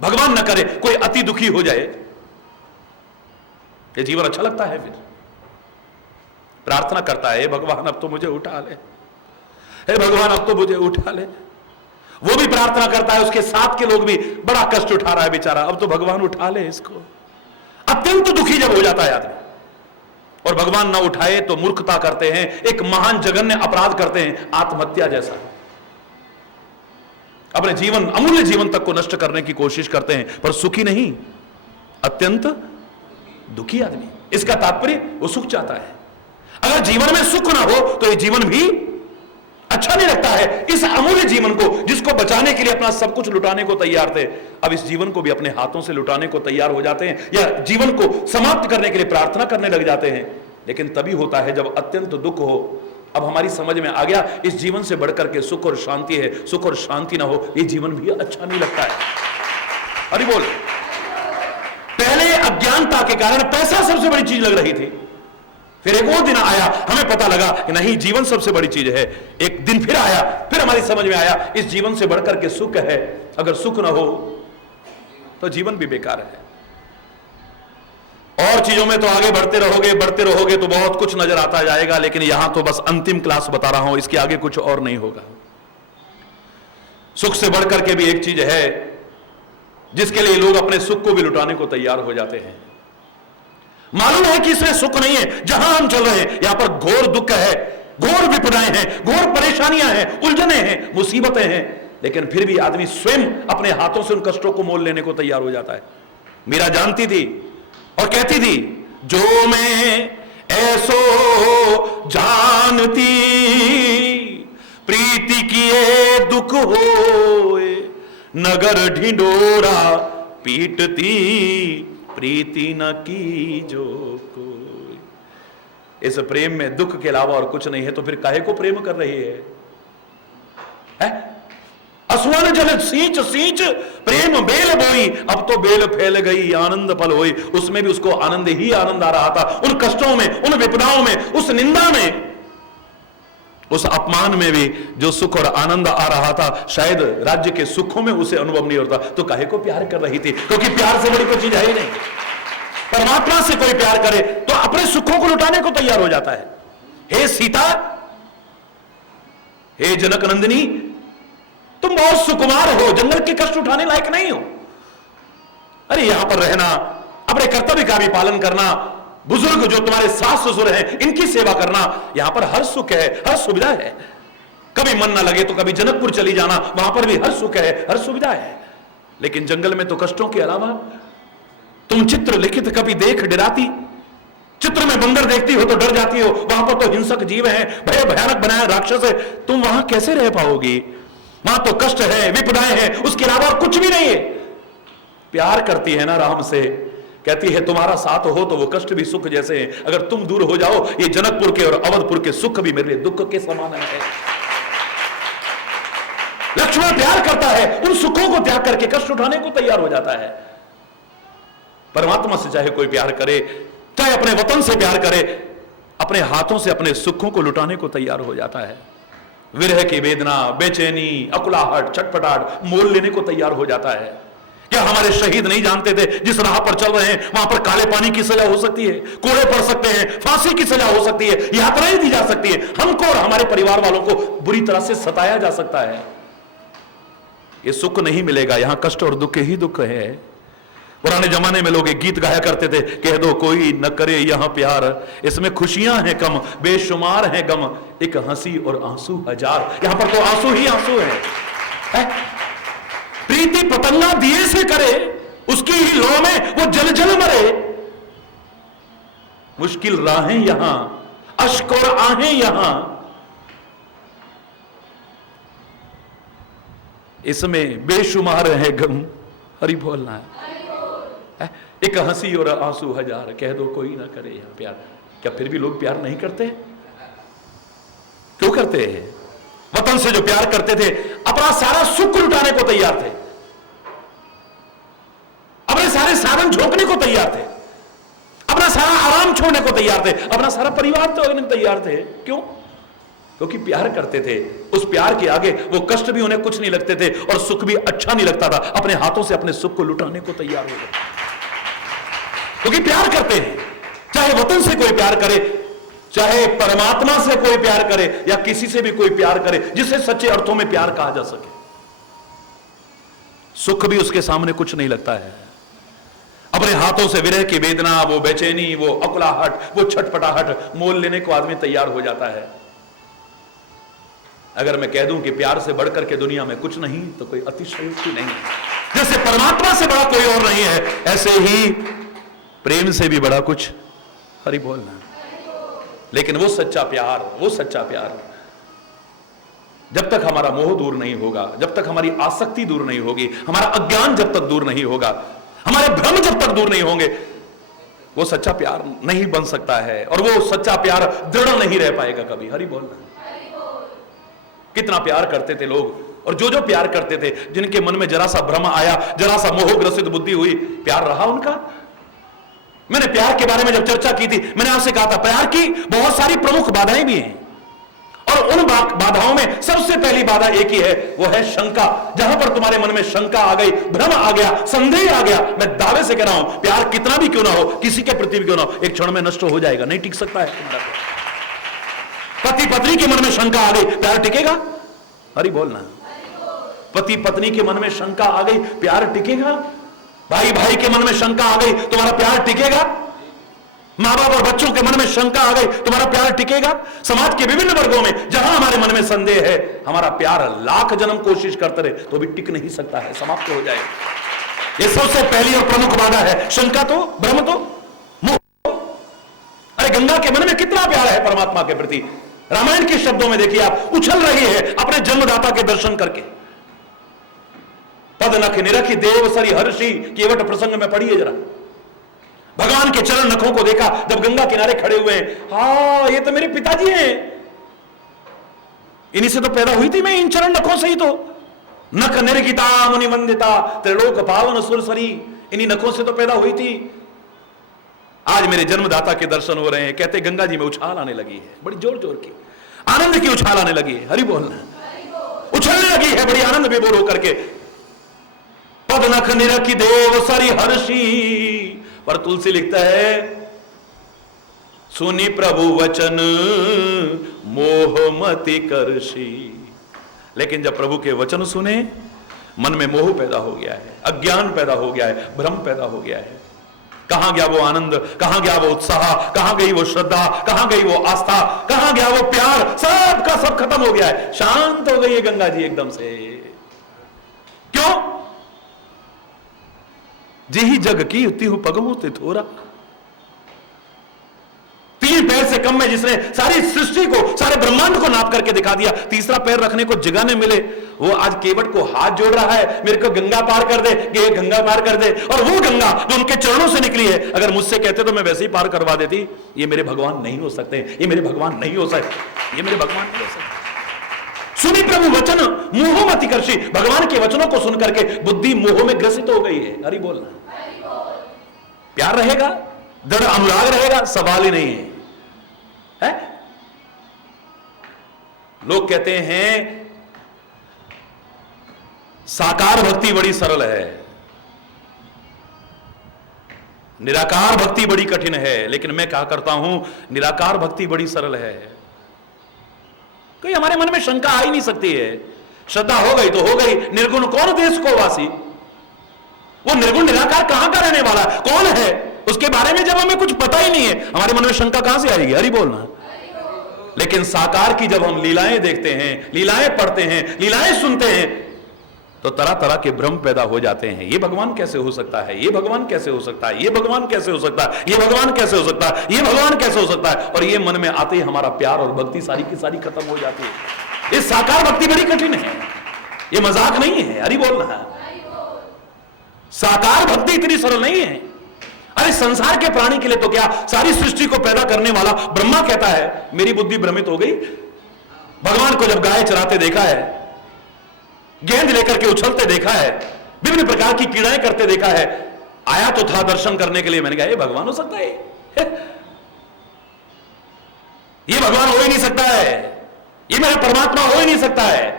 भगवान न करे कोई अति दुखी हो जाए, ये जीवन अच्छा लगता है? फिर प्रार्थना करता है, भगवान अब तो मुझे उठा ले, हे भगवान अब तो मुझे उठा ले। वो भी प्रार्थना करता है, उसके साथ के लोग भी, बड़ा कष्ट उठा रहा है बेचारा, अब तो भगवान उठा ले इसको। अत्यंत दुखी जब हो जाता है आदमी, और भगवान ना उठाए तो मूर्खता करते हैं, एक महान जघन्य अपराध करते हैं, आत्महत्या जैसा। अपने जीवन, अमूल्य जीवन तक को नष्ट करने की कोशिश करते हैं, पर सुखी नहीं, अत्यंत दुखी आदमी। इसका तात्पर्य वो सुख चाहता है। अगर जीवन में सुख ना हो तो ये जीवन भी अच्छा नहीं लगता है। इस अमूल्य जीवन को, जिसको बचाने के लिए अपना सब कुछ लुटाने को तैयार थे, अब इस जीवन को भी अपने हाथों से लुटाने को तैयार हो जाते हैं, या जीवन को समाप्त करने के लिए प्रार्थना करने लग जाते हैं। लेकिन तभी होता है जब अत्यंत दुख हो। अब हमारी समझ में आ गया, इस जीवन से बढ़कर के सुख और शांति है, सुख और शांति ना हो ये जीवन भी अच्छा नहीं लगता है। अरे बोल, पहले अज्ञानता के कारण पैसा सबसे बड़ी चीज लग रही थी, फिर एक और दिन आया, हमें पता लगा कि नहीं, जीवन सबसे बड़ी चीज है। एक दिन फिर आया, फिर हमारी समझ में आया इस जीवन से बढ़कर के सुख है। अगर सुख ना हो तो जीवन भी बेकार है। और चीजों में तो आगे बढ़ते रहोगे तो बहुत कुछ नजर आता जाएगा, लेकिन यहां तो बस अंतिम क्लास बता रहा हूं, इसके आगे कुछ और नहीं होगा। सुख से बढ़कर के भी एक चीज है जिसके लिए लोग अपने सुख को भी लुटाने को तैयार हो जाते हैं। मालूम है कि इसमें सुख नहीं है, जहां हम चल रहे हैं यहां पर घोर दुख है, घोर विपदाएं हैं, घोर परेशानियां हैं, उलझने हैं, मुसीबतें हैं, लेकिन फिर भी आदमी स्वयं अपने हाथों से उन कष्टों को मोल लेने को तैयार हो जाता है। मीरा जानती थी और कहती थी, जो मैं ऐसो जानती प्रीति किए दुख होए, नगर ढिंडोरा पीटती प्रीति न की जो कोई। इस प्रेम में दुख के अलावा और कुछ नहीं है, तो फिर काहे को प्रेम कर रही है? असुवन जल सींच सींच प्रेम बेल बोई, अब तो बेल फैल गई आनंद फल होई। उसमें भी उसको आनंद ही आनंद आ रहा था, उन कष्टों में, उन विपदाओं में, उस निंदा में, उस अपमान में भी जो सुख और आनंद आ रहा था, शायद राज्य के सुखों में उसे अनुभव नहीं होता, तो काहे को प्यार कर रही थी? क्योंकि प्यार से बड़ी कोई चीज है ही नहीं। परमात्मा से कोई प्यार करे तो अपने सुखों को लुटाने को तैयार हो जाता है। हे सीता, हे जनक नंदिनी, तुम बहुत सुकुमार हो, जंगल के कष्ट उठाने लायक नहीं हो। अरे यहां पर रहना, अपने कर्तव्य का भी पालन करना, बुजुर्ग जो तुम्हारे सास ससुर हैं इनकी सेवा करना, यहां पर हर सुख है, हर सुविधा है। कभी मन ना लगे तो कभी जनकपुर चली जाना, वहां पर भी हर सुख है, हर सुविधा है। लेकिन जंगल में तो कष्टों के अलावा तुम चित्र लिखित कभी देख डराती, चित्र में बंदर देखती हो तो डर जाती हो, वहां पर तो हिंसक जीव है, भय भयानक बनाया राक्षस है, तुम वहां कैसे रह पाओगी? वहां तो कष्ट है, विपदाएं हैं, उसके अलावा कुछ भी नहीं है। प्यार करती है ना राम से, कहती है तुम्हारा साथ हो तो वो कष्ट भी सुख जैसे हैं, अगर तुम दूर हो जाओ ये जनकपुर के और अवधपुर के सुख भी मेरे लिए दुख के समान है। लक्ष्मण प्यार करता है, उन सुखों को त्याग करके कष्ट उठाने को तैयार हो जाता है। परमात्मा से चाहे कोई प्यार करे, चाहे अपने वतन से प्यार करे, अपने हाथों से अपने सुखों को लुटाने को तैयार हो जाता है। विरह की वेदना, बेचैनी, अकुलाहट, छटपटाहट मोल लेने को तैयार हो जाता है। क्या हमारे शहीद नहीं जानते थे जिस राह पर चल रहे हैं वहां पर काले पानी की सजा हो सकती है, कोड़े पड़ सकते हैं, फांसी की सजा हो सकती है, यात्राएं दी जा सकती है, हमको और हमारे परिवार वालों को बुरी तरह से सताया जा सकता है। ये सुख नहीं मिलेगा, यहां कष्ट और दुख ही दुख है। पुराने जमाने में लोग एक गीत गाया करते थे, कह दो कोई न करे यहां प्यार, इसमें खुशियां हैं कम, बेशुमार हैं गम, एक हंसी और आंसू हजार। यहां पर तो आंसू ही आंसू है। प्रीति पतंगा दिए से करे, उसकी ही लौ में वो जल जल मरे। मुश्किल राहें यहां, अश्क और आहें यहां, इसमें बेशुमार है गम। हरि बोलना है। एक हंसी और आंसू हजार, कह दो कोई ना करे यहां प्यार। क्या फिर भी लोग प्यार नहीं करते? क्यों करते हैं? वतन से जो प्यार करते थे, अपना सारा सुख लुटाने को तैयार थे, अपने सारे साधन झोंकने को तैयार थे, अपना सारा आराम छोड़ने को तैयार थे, अपना सारा परिवार तो तैयार थे। क्यों? क्योंकि प्यार करते थे। उस प्यार के आगे वो कष्ट भी उन्हें कुछ नहीं लगते थे और सुख भी अच्छा नहीं लगता था। अपने हाथों से अपने सुख को लुटाने को तैयार हो गए, क्योंकि प्यार करते हैं। चाहे वतन से कोई प्यार करे, चाहे परमात्मा से कोई प्यार करे, या किसी से भी कोई प्यार करे जिसे सच्चे अर्थों में प्यार कहा जा सके, सुख भी उसके सामने कुछ नहीं लगता है। अपने हाथों से विरह की वेदना, वो बेचैनी, वो अकुलाहट, वो छटपटाहट मोल लेने को आदमी तैयार हो जाता है। अगर मैं कह दूं कि प्यार से बढ़कर के दुनिया में कुछ नहीं, तो कोई अतिशयोक्ति नहीं है। जैसे परमात्मा से बड़ा कोई और नहीं है, ऐसे ही प्रेम से भी बड़ा कुछ, हरि बोलना। लेकिन वो सच्चा प्यार, वो सच्चा प्यार जब तक हमारा मोह दूर नहीं होगा, जब तक हमारी आसक्ति दूर नहीं होगी, हमारा अज्ञान जब तक दूर नहीं होगा, हमारे भ्रम जब तक दूर नहीं होंगे, वो सच्चा प्यार नहीं बन सकता है। और वो सच्चा प्यार दृढ़ नहीं रह पाएगा कभी। हरि बोलना। कितना प्यार करते थे लोग, और जो जो प्यार करते थे, जिनके मन में जरा सा भ्रम आया, जरा सा मोहग्रसित बुद्धि हुई, प्यार रहा उनका। मैंने प्यार के बारे में जब चर्चा की थी, मैंने आपसे कहा था प्यार की बहुत सारी प्रमुख बाधाएं भी हैं, और उन बाधाओं में सबसे पहली बाधा एक ही है, वो है शंका। जहां पर तुम्हारे मन में शंका आ गई, भ्रम आ गया, संदेह आ गया, मैं दावे से कह रहा हूं, प्यार कितना भी क्यों ना हो, किसी के प्रति भी क्यों ना हो, एक क्षण में नष्ट हो जाएगा, नहीं टिक सकता है तुम्हारा प्यार। पति पत्नी के मन में शंका आ गई, प्यार टिकेगा? हरि बोलना। पति पत्नी के मन में शंका आ गई, प्यार टिकेगा? भाई भाई के मन में शंका आ गई, तुम्हारा प्यार टिकेगा? मां बाप और बच्चों के मन में शंका आ गई, तुम्हारा प्यार टिकेगा? समाज के विभिन्न वर्गों में जहां हमारे मन में संदेह है, हमारा प्यार लाख जन्म कोशिश करते रहे तो भी टिक नहीं सकता है, समाप्त हो जाएगा। ये सबसे पहली और प्रमुख बाधा है, शंका तो, भ्रम तो, मोह। अरे गंगा के मन में कितना प्यार है परमात्मा के प्रति। रामायण के शब्दों में देखिए आप, उछल रही है अपने जन्मदाता के दर्शन करके। पद नख निरखी देव सरी हर्षी, केवट प्रसंग में पढ़िए जरा। भगवान के चरण नखों को देखा जब गंगा किनारे खड़े हुए हैं, हाँ ये तो मेरे पिताजी हैं, इन्हीं से तो पैदा हुई थी मैं, इन चरण नखों से ही तो। नख निर्गिता मुनि वंदिता त्रिलोक पावन सुरसरी, इन्हीं नखों से तो पैदा हुई थी। आज मेरे जन्मदाता के दर्शन हो रहे हैं। कहते गंगा जी में उछाल आने लगी है, बड़ी जोर जोर की। आनंद की उछाल आने लगी है, हरि बोलना, उछलने लगी है बड़ी आनंद विभोर होकर के। पद नख निरखी देव सरि हर्षी। पर तुलसी लिखता है सुनी प्रभु वचन मोहमति करशी। लेकिन जब प्रभु के वचन सुने मन में मोह पैदा हो गया है, अज्ञान पैदा हो गया है, भ्रम पैदा हो गया है। कहां गया वो आनंद, कहां गया वो उत्साह, कहां गई वो श्रद्धा, कहां गई वो आस्था, कहां गया वो प्यार, सब का सब खत्म हो गया है। शांत हो गई है गंगा जी एकदम से। क्यों? जी ही जग की तिहु पगमु तिथोरा। तीन पैर से कम में जिसने सारी सृष्टि को, सारे ब्रह्मांड को नाप करके दिखा दिया, तीसरा पैर रखने को जगह नहीं मिले, वो आज केवट को हाथ जोड़ रहा है, मेरे को गंगा पार कर दे, ये गंगा पार कर दे। और वो गंगा जो उनके चरणों से निकली है, अगर मुझसे कहते तो मैं वैसे ही पार करवा देती। ये मेरे भगवान नहीं हो सकते, ये मेरे भगवान नहीं हो सकते, ये मेरे भगवान नहीं हो सकते। सुनी प्रभु वचन मोहमति करशी। भगवान के वचनों को सुनकर के बुद्धि मोह में ग्रसित हो गई है। हरि बोलना। प्यार रहेगा, दृढ़ अनुराग रहेगा, सवाल ही नहीं है। लोग कहते हैं साकार भक्ति बड़ी सरल है, निराकार भक्ति बड़ी कठिन है। लेकिन मैं क्या करता हूं, निराकार भक्ति बड़ी सरल है। कोई हमारे मन में शंका आ ही नहीं सकती है। श्रद्धा हो गई तो हो गई। निर्गुण कौन देश को वासी, वो निर्गुण निराकार कहां का रहने वाला कौन है, उसके बारे में जब हमें कुछ पता ही नहीं है, हमारे मन में शंका कहां से आएगी। हरि बोलना। लेकिन साकार की जब हम लीलाएं देखते हैं, लीलाएं पढ़ते हैं, लीलाएं सुनते हैं, तो तरह तरह के भ्रम पैदा हो जाते हैं। ये भगवान कैसे हो सकता है, ये भगवान कैसे हो सकता है, ये भगवान कैसे हो सकता है, ये भगवान कैसे हो सकता है, ये भगवान कैसे हो सकता है। और ये मन में आते ही हमारा प्यार और भक्ति सारी की सारी खत्म हो जाती है। ये साकार भक्ति बड़ी कठिन है, ये मजाक नहीं है। हरि बोलना है। साकार भक्ति इतनी सरल नहीं है। अरे संसार के प्राणी के लिए तो क्या, सारी सृष्टि को पैदा करने वाला ब्रह्मा कहता है मेरी बुद्धि भ्रमित हो गई। भगवान को जब गाय चराते देखा है, गेंद लेकर के उछलते देखा है, विभिन्न प्रकार की क्रीड़ाएं करते देखा है, आया तो था दर्शन करने के लिए। मैंने कहा ये भगवान हो सकता है, ये भगवान हो ही नहीं सकता है, ये मेरा परमात्मा हो ही नहीं सकता है।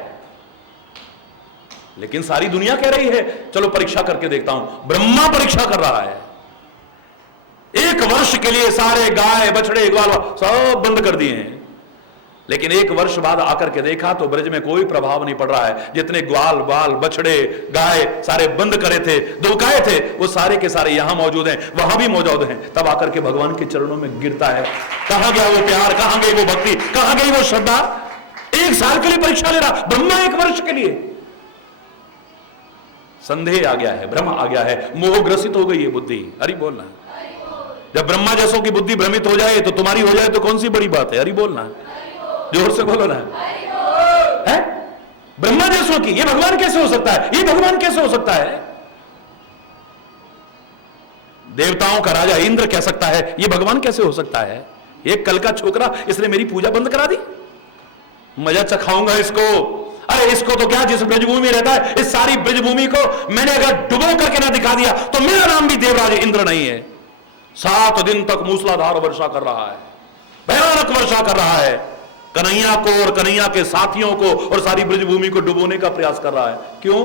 लेकिन सारी दुनिया कह रही है चलो परीक्षा करके देखता हूं। ब्रह्मा परीक्षा कर रहा है। 1 वर्ष के लिए सारे गाय बछड़े ग्वाल सब बंद कर दिए हैं। लेकिन 1 वर्ष बाद आकर के देखा तो ब्रज में कोई प्रभाव नहीं पड़ रहा है। जितने ग्वाल बाल बछड़े गाय सारे बंद करे थे, दुबकाए थे, वो सारे के सारे यहां मौजूद हैं, वहां भी मौजूद हैं। तब आकर के भगवान के चरणों में गिरता है। कहां गया वो प्यार, कहां गई वो भक्ति, कहां गई वो श्रद्धा। 1 साल के लिए परीक्षा ले रहा ब्रह्मा, 1 वर्ष के लिए। संदेह आ गया है, भ्रम आ गया है, मोह ग्रसित हो गई है बुद्धि। हरि बोलना। जब ब्रह्मा जैसों की बुद्धि भ्रमित हो जाए तो तुम्हारी हो जाए तो कौन सी बड़ी बात है। हरि बोलना, जोर से बोलो ना। है ब्रह्मा जैसों की, ये भगवान कैसे हो सकता है, ये भगवान कैसे हो सकता है। देवताओं का राजा इंद्र कह सकता है ये भगवान कैसे हो सकता है। ये कल का छोकरा, इसने मेरी पूजा बंद करा दी, मजा चखाऊंगा इसको। अरे इसको तो क्या, जिस ब्रजभूमि में रहता है, इस सारी ब्रजभूमि को मैंने अगर डुबो करके ना दिखा दिया तो मेरा नाम भी देवराज इंद्र नहीं है। 7 दिन तक मूसलाधार वर्षा कर रहा है, भयानक वर्षा कर रहा है। कन्हैया को और कन्हैया के साथियों को और सारी ब्रजभूमि को डुबोने का प्रयास कर रहा है। क्यों?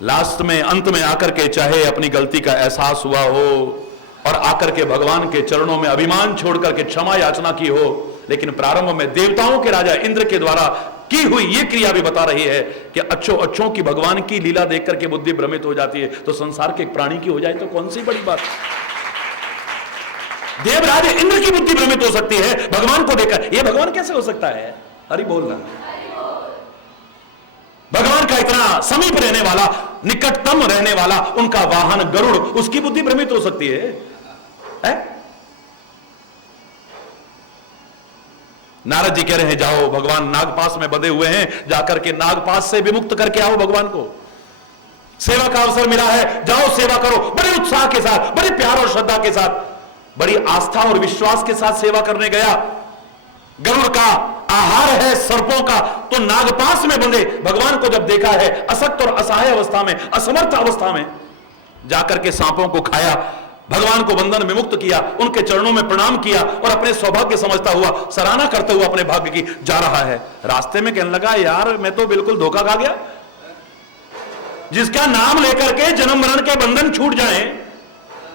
लास्ट में, अंत में आकर के चाहे अपनी गलती का एहसास हुआ हो और आकर के भगवान के चरणों में अभिमान छोड़ करके क्षमा याचना की हो, लेकिन प्रारंभ में देवताओं के राजा इंद्र के द्वारा की हुई यह क्रिया भी बता रही है कि अच्छों की भगवान की लीला देख करके बुद्धि भ्रमित हो जाती है, तो संसार के प्राणी की हो जाए तो कौन सी बड़ी बात। देवराज इंद्र की बुद्धि भ्रमित हो सकती है भगवान को देखकर, यह भगवान कैसे हो सकता है। हरि बोलना। भगवान का इतना समीप रहने वाला, निकटतम रहने वाला उनका वाहन गरुड़, उसकी बुद्धि भ्रमित हो सकती है? नारद जी कह रहे हैं जाओ, भगवान नागपास में बंधे हुए हैं, जाकर के नागपास से विमुक्त करके आओ। भगवान को सेवा का अवसर मिला है, जाओ सेवा करो। बड़े उत्साह के साथ, बड़े प्यार और श्रद्धा के साथ, बड़ी आस्था और विश्वास के साथ सेवा करने गया। गरुड़ का आहार है सर्पों का, तो नागपास में बंधे भगवान को जब देखा है, असक्त और असहाय अवस्था में, असमर्थ अवस्था में, जाकर के सांपों को खाया। भगवान को बंधन में मुक्त किया, उनके चरणों में प्रणाम किया और अपने सौभाग्य समझता हुआ, सराहना करते हुए अपने भाग्य की जा रहा है। रास्ते में कहने लगा, यार मैं तो बिल्कुल धोखा खा गया। जिसका नाम लेकर के जन्म मरण के बंधन छूट जाए,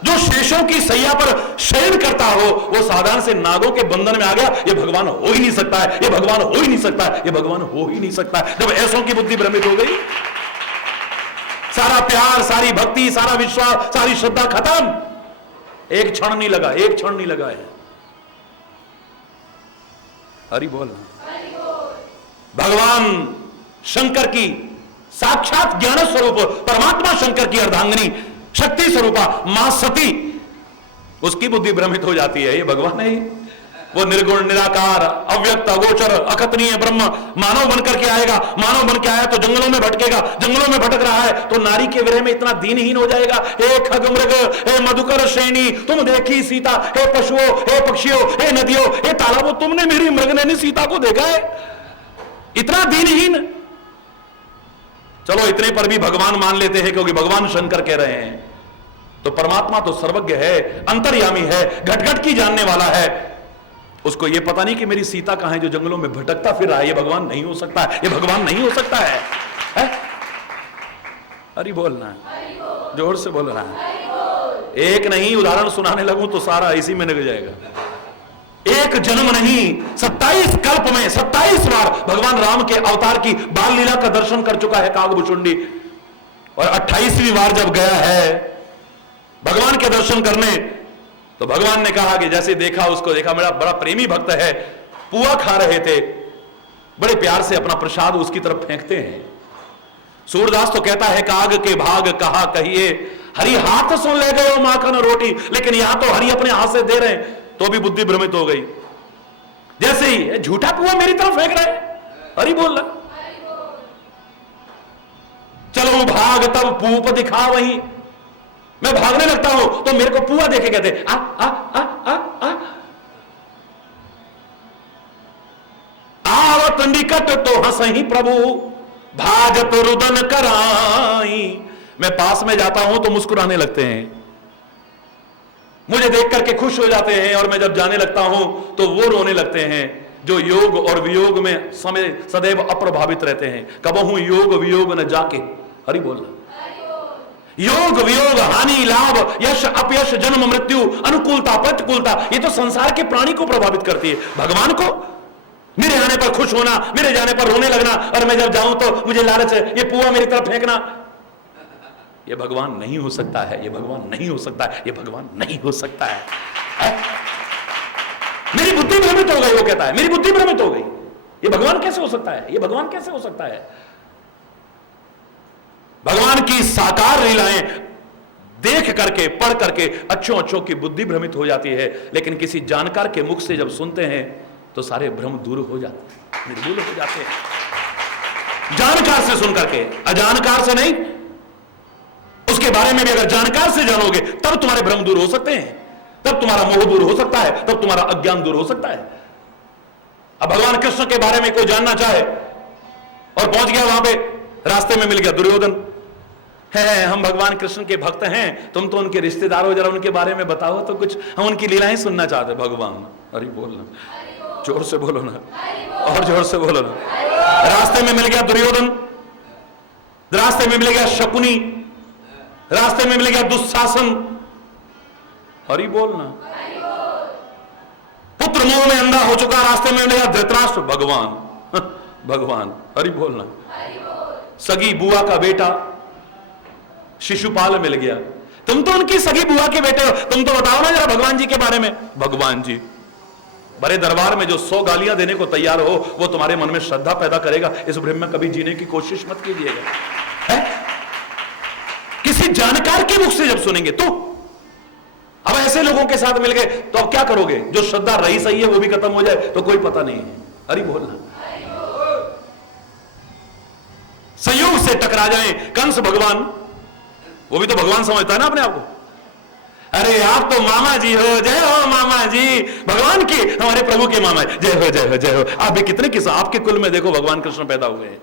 जो शेषों की सैया पर शयन करता हो, वो साधारण से नागों के बंधन में आ गया। ये भगवान हो ही नहीं सकता है, ये भगवान हो ही नहीं सकता है, ये भगवान हो ही नहीं सकता है। जब ऐसों की बुद्धि भ्रमित हो गई, सारा प्यार, सारी भक्ति, सारा विश्वास, सारी श्रद्धा खत्म। एक क्षण नहीं लगा, एक क्षण नहीं लगा है। हरि बोल। भगवान शंकर की साक्षात ज्ञान स्वरूप परमात्मा शंकर की अर्धांगिनी शक्ति स्वरूपा मां सती, उसकी बुद्धि भ्रमित हो जाती है। ये भगवान है, वो निर्गुण, निराकार, अव्यक्त, अगोचर, अकथनीय ब्रह्म मानव बनकर के आएगा। मानव बन के आया तो जंगलों में भटकेगा, जंगलों में भटक रहा है तो नारी के विरह में इतना दीनहीन हो जाएगा। हे खगमृग, हे मधुकर श्रेणी, तुम देखी सीता, हे पशुओं, हे पक्षियों, हे नदियों, हे तालाबों, तुमने मेरी मृगनयनी सीता को देखा है? इतना दीनहीन। चलो इतने पर भी भगवान मान लेते हैं, क्योंकि भगवान शंकर कह रहे हैं। तो परमात्मा तो सर्वज्ञ है, अंतर्यामी है, घट घट की जानने वाला है। उसको यह पता नहीं कि मेरी सीता कहां है, जो जंगलों में भटकता फिर रहा है। ये भगवान नहीं हो सकता है, ये भगवान नहीं हो सकता है। अरे बोलना है, जोर से बोल रहा है। एक नहीं उदाहरण सुनाने लगूं तो सारा इसी में निकल जाएगा। एक जन्म नहीं, 27 कल्प में 27 बार भगवान राम के अवतार की बाल लीला का दर्शन कर चुका है कागभूषुंडी। और 28वीं बार जब गया है भगवान के दर्शन करने, तो भगवान ने कहा कि जैसे देखा उसको देखा, मेरा बड़ा प्रेमी भक्त है। पुआ खा रहे थे, बड़े प्यार से अपना प्रसाद उसकी तरफ फेंकते हैं। सूरदास तो कहता है, काग के भाग कहा कहिए, हरि हाथ सुन ले गए माखन रोटी। लेकिन यहां तो हरि अपने हाथ से दे रहे हैं, तो भी बुद्धि भ्रमित हो गई। जैसे ही झूठा पुआ मेरी तरफ फेंक रहा है, हरि बोल रहा, चलो भाग तब पूप दिखा वहीं। मैं भागने लगता हूं तो मेरे को पुआ देखे कहते आ आ आ आ आ आवत निकट तो हंसही प्रभु, भाजत रुदन कराई। मैं पास में जाता हूं तो मुस्कुराने लगते हैं, मुझे देख करके खुश हो जाते हैं। और मैं जब जाने लगता हूं तो वो रोने लगते हैं, जो योग और वियोग में समय सदैव अप्रभावित रहते हैं। कबहू योग वियोग न जाके, हरि बोलना। योग वियोग, हानि लाभ, यश अपयश, जन्म मृत्यु, अनुकूलता प्रतिकूलता, ये तो संसार के प्राणी को प्रभावित करती है। भगवान को मेरे आने पर खुश होना, मेरे जाने पर रोने लगना, और मैं जब जाऊं तो मुझे लालच है, ये पुआ मेरी तरफ फेंकना। ये भगवान नहीं हो सकता है, ये भगवान नहीं हो सकता है, ये भगवान नहीं हो सकता है। मेरी बुद्धि भ्रमित हो गई, वो कहता है, मेरी बुद्धि भ्रमित हो गई। ये भगवान कैसे हो सकता है, ये भगवान कैसे हो सकता है? भगवान की साकार लीलाएं देख करके, पढ़ करके अच्छों अच्छों की बुद्धि भ्रमित हो जाती है। लेकिन किसी जानकार के मुख से जब सुनते हैं तो सारे भ्रम दूर हो जाते हैं, निर्मूल हो जाते हैं। जानकार से सुन करके, अजानकार से नहीं। उसके बारे में भी अगर जानकार से जानोगे तब तुम्हारे भ्रम दूर हो सकते हैं, तब तुम्हारा मोह दूर हो सकता है, तब तुम्हारा अज्ञान दूर हो सकता है। अब भगवान कृष्ण के बारे में कोई जानना चाहे और पहुंच गया वहां पे, रास्ते में मिल गया दुर्योधन है, हम भगवान कृष्ण के भक्त हैं, तुम तो उनके रिश्तेदार हो, जरा उनके बारे में बताओ तो कुछ, हम उनकी लीलाएं सुनना चाहते। भगवान, अरे बोलना, जोर से बोलो ना, और जोर से बोलो ना। रास्ते में मिल गया दुर्योधन, रास्ते में मिल गया शकुनी, रास्ते में मिल गया दुशासन, हरि बोलना। पुत्र मोह में अंधा हो चुका, रास्ते में मिल गया धृतराष्ट्र, भगवान भगवान, हरि बोलना। सगी बुआ का बेटा शिशुपाल मिल गया, तुम तो उनकी सगी बुआ के बेटे हो, तुम तो बताओ ना जरा भगवान जी के बारे में। भगवान जी बड़े दरबार में जो 100 गालियां देने को तैयार हो, वो तुम्हारे मन में श्रद्धा पैदा करेगा। इस भ्रम में कभी जीने की कोशिश मत कीजिएगा। किसी जानकार के मुख से जब सुनेंगे तो, अब ऐसे लोगों के साथ मिल गए तो अब क्या करोगे? जो श्रद्धा रही सही है वो भी खत्म हो जाए तो कोई पता नहीं है। हरि बोलना। संयोग से टकरा जाए कंस भगवान, वो भी तो भगवान समझता है ना अपने आप को। अरे आप तो मामा जी हो, जय हो मामा जी, भगवान के, हमारे प्रभु के मामा, जय हो जय हो जय हो। आप भी कितने किस आपके कुल में देखो भगवान कृष्ण पैदा हुए हैं।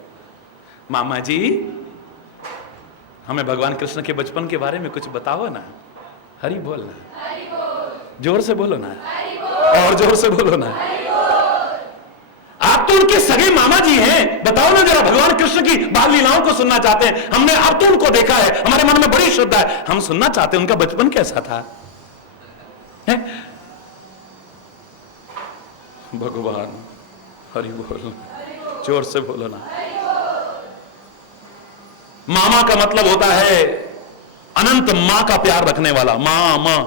मामा जी हमें भगवान कृष्ण के बचपन के बारे में कुछ बताओ ना। हरि बोल ना, जोर से बोलो ना, और जोर से बोलो ना। आप तो उनके सगे मामा जी हैं, बताओ ना जरा, भगवान कृष्ण की बाल लीलाओं को सुनना चाहते हैं। हमने अब तो उनको देखा है, हमारे मन में बड़ी श्रद्धा है, हम सुनना चाहते हैं उनका बचपन कैसा था। है? भगवान हरि बोल, जोर से बोलो ना। मामा का मतलब होता है अनंत मां का प्यार रखने वाला। मां मां,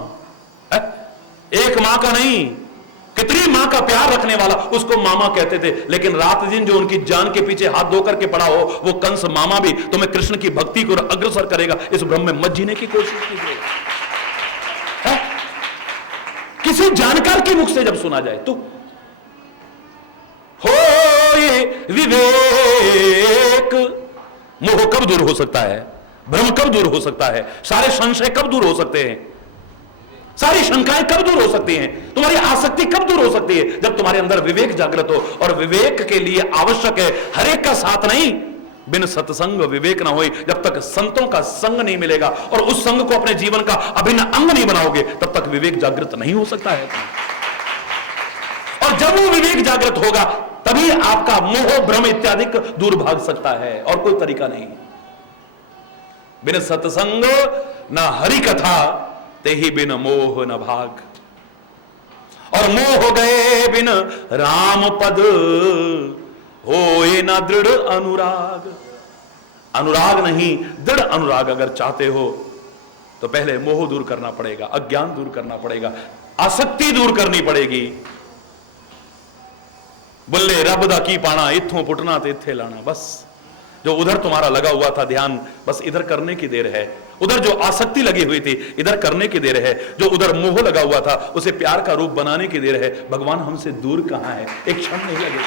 एक मां का नहीं, कितनी मां का प्यार रखने वाला, उसको मामा कहते थे। लेकिन रात दिन जो उनकी जान के पीछे हाथ धो करके पड़ा हो, वो कंस मामा भी तुम्हें कृष्ण की भक्ति को अग्रसर करेगा, इस भ्रम में मत जीने की कोशिश कीजिए। किसी जानकार के मुख से जब सुना जाए तो हो ये विवेक, मोह कब दूर हो सकता है, भ्रम कब दूर हो सकता है, सारे संशय कब दूर हो सकते हैं, सारी शंकाएं कब दूर हो सकती हैं, तुम्हारी आसक्ति कब दूर हो सकती है, जब तुम्हारे अंदर विवेक जागृत हो। और विवेक के लिए आवश्यक है हर एक का साथ नहीं, बिन सत्संग विवेक ना होए। जब तक संतों का संग नहीं मिलेगा और उस संग को अपने जीवन का अभिन्न अंग नहीं बनाओगे, तब तक विवेक जागृत नहीं हो सकता है। और जब वो विवेक जागृत होगा, तभी आपका मोह भ्रम इत्यादि दूर भाग सकता है, और कोई तरीका नहीं। बिन सत्संग न हरि कथा, ते ही बिन मोह न भाग। और मोह गए बिन राम पद, होए न दृढ़ अनुराग। अनुराग नहीं, दृढ़ अनुराग अगर चाहते हो तो पहले मोह दूर करना पड़ेगा, अज्ञान दूर करना पड़ेगा, आसक्ति दूर करनी पड़ेगी। बुल्ले रब दा की पाना, इत्थों पुटना ते इत्थे लाना। बस जो उधर तुम्हारा लगा हुआ था ध्यान, बस इधर करने की देर है। उधर जो आसक्ति लगी हुई थी, इधर करने की देर है। जो उधर मोह लगा हुआ था, उसे प्यार का रूप बनाने की देर है। भगवान हमसे दूर कहां है, एक क्षण नहीं लगेगा।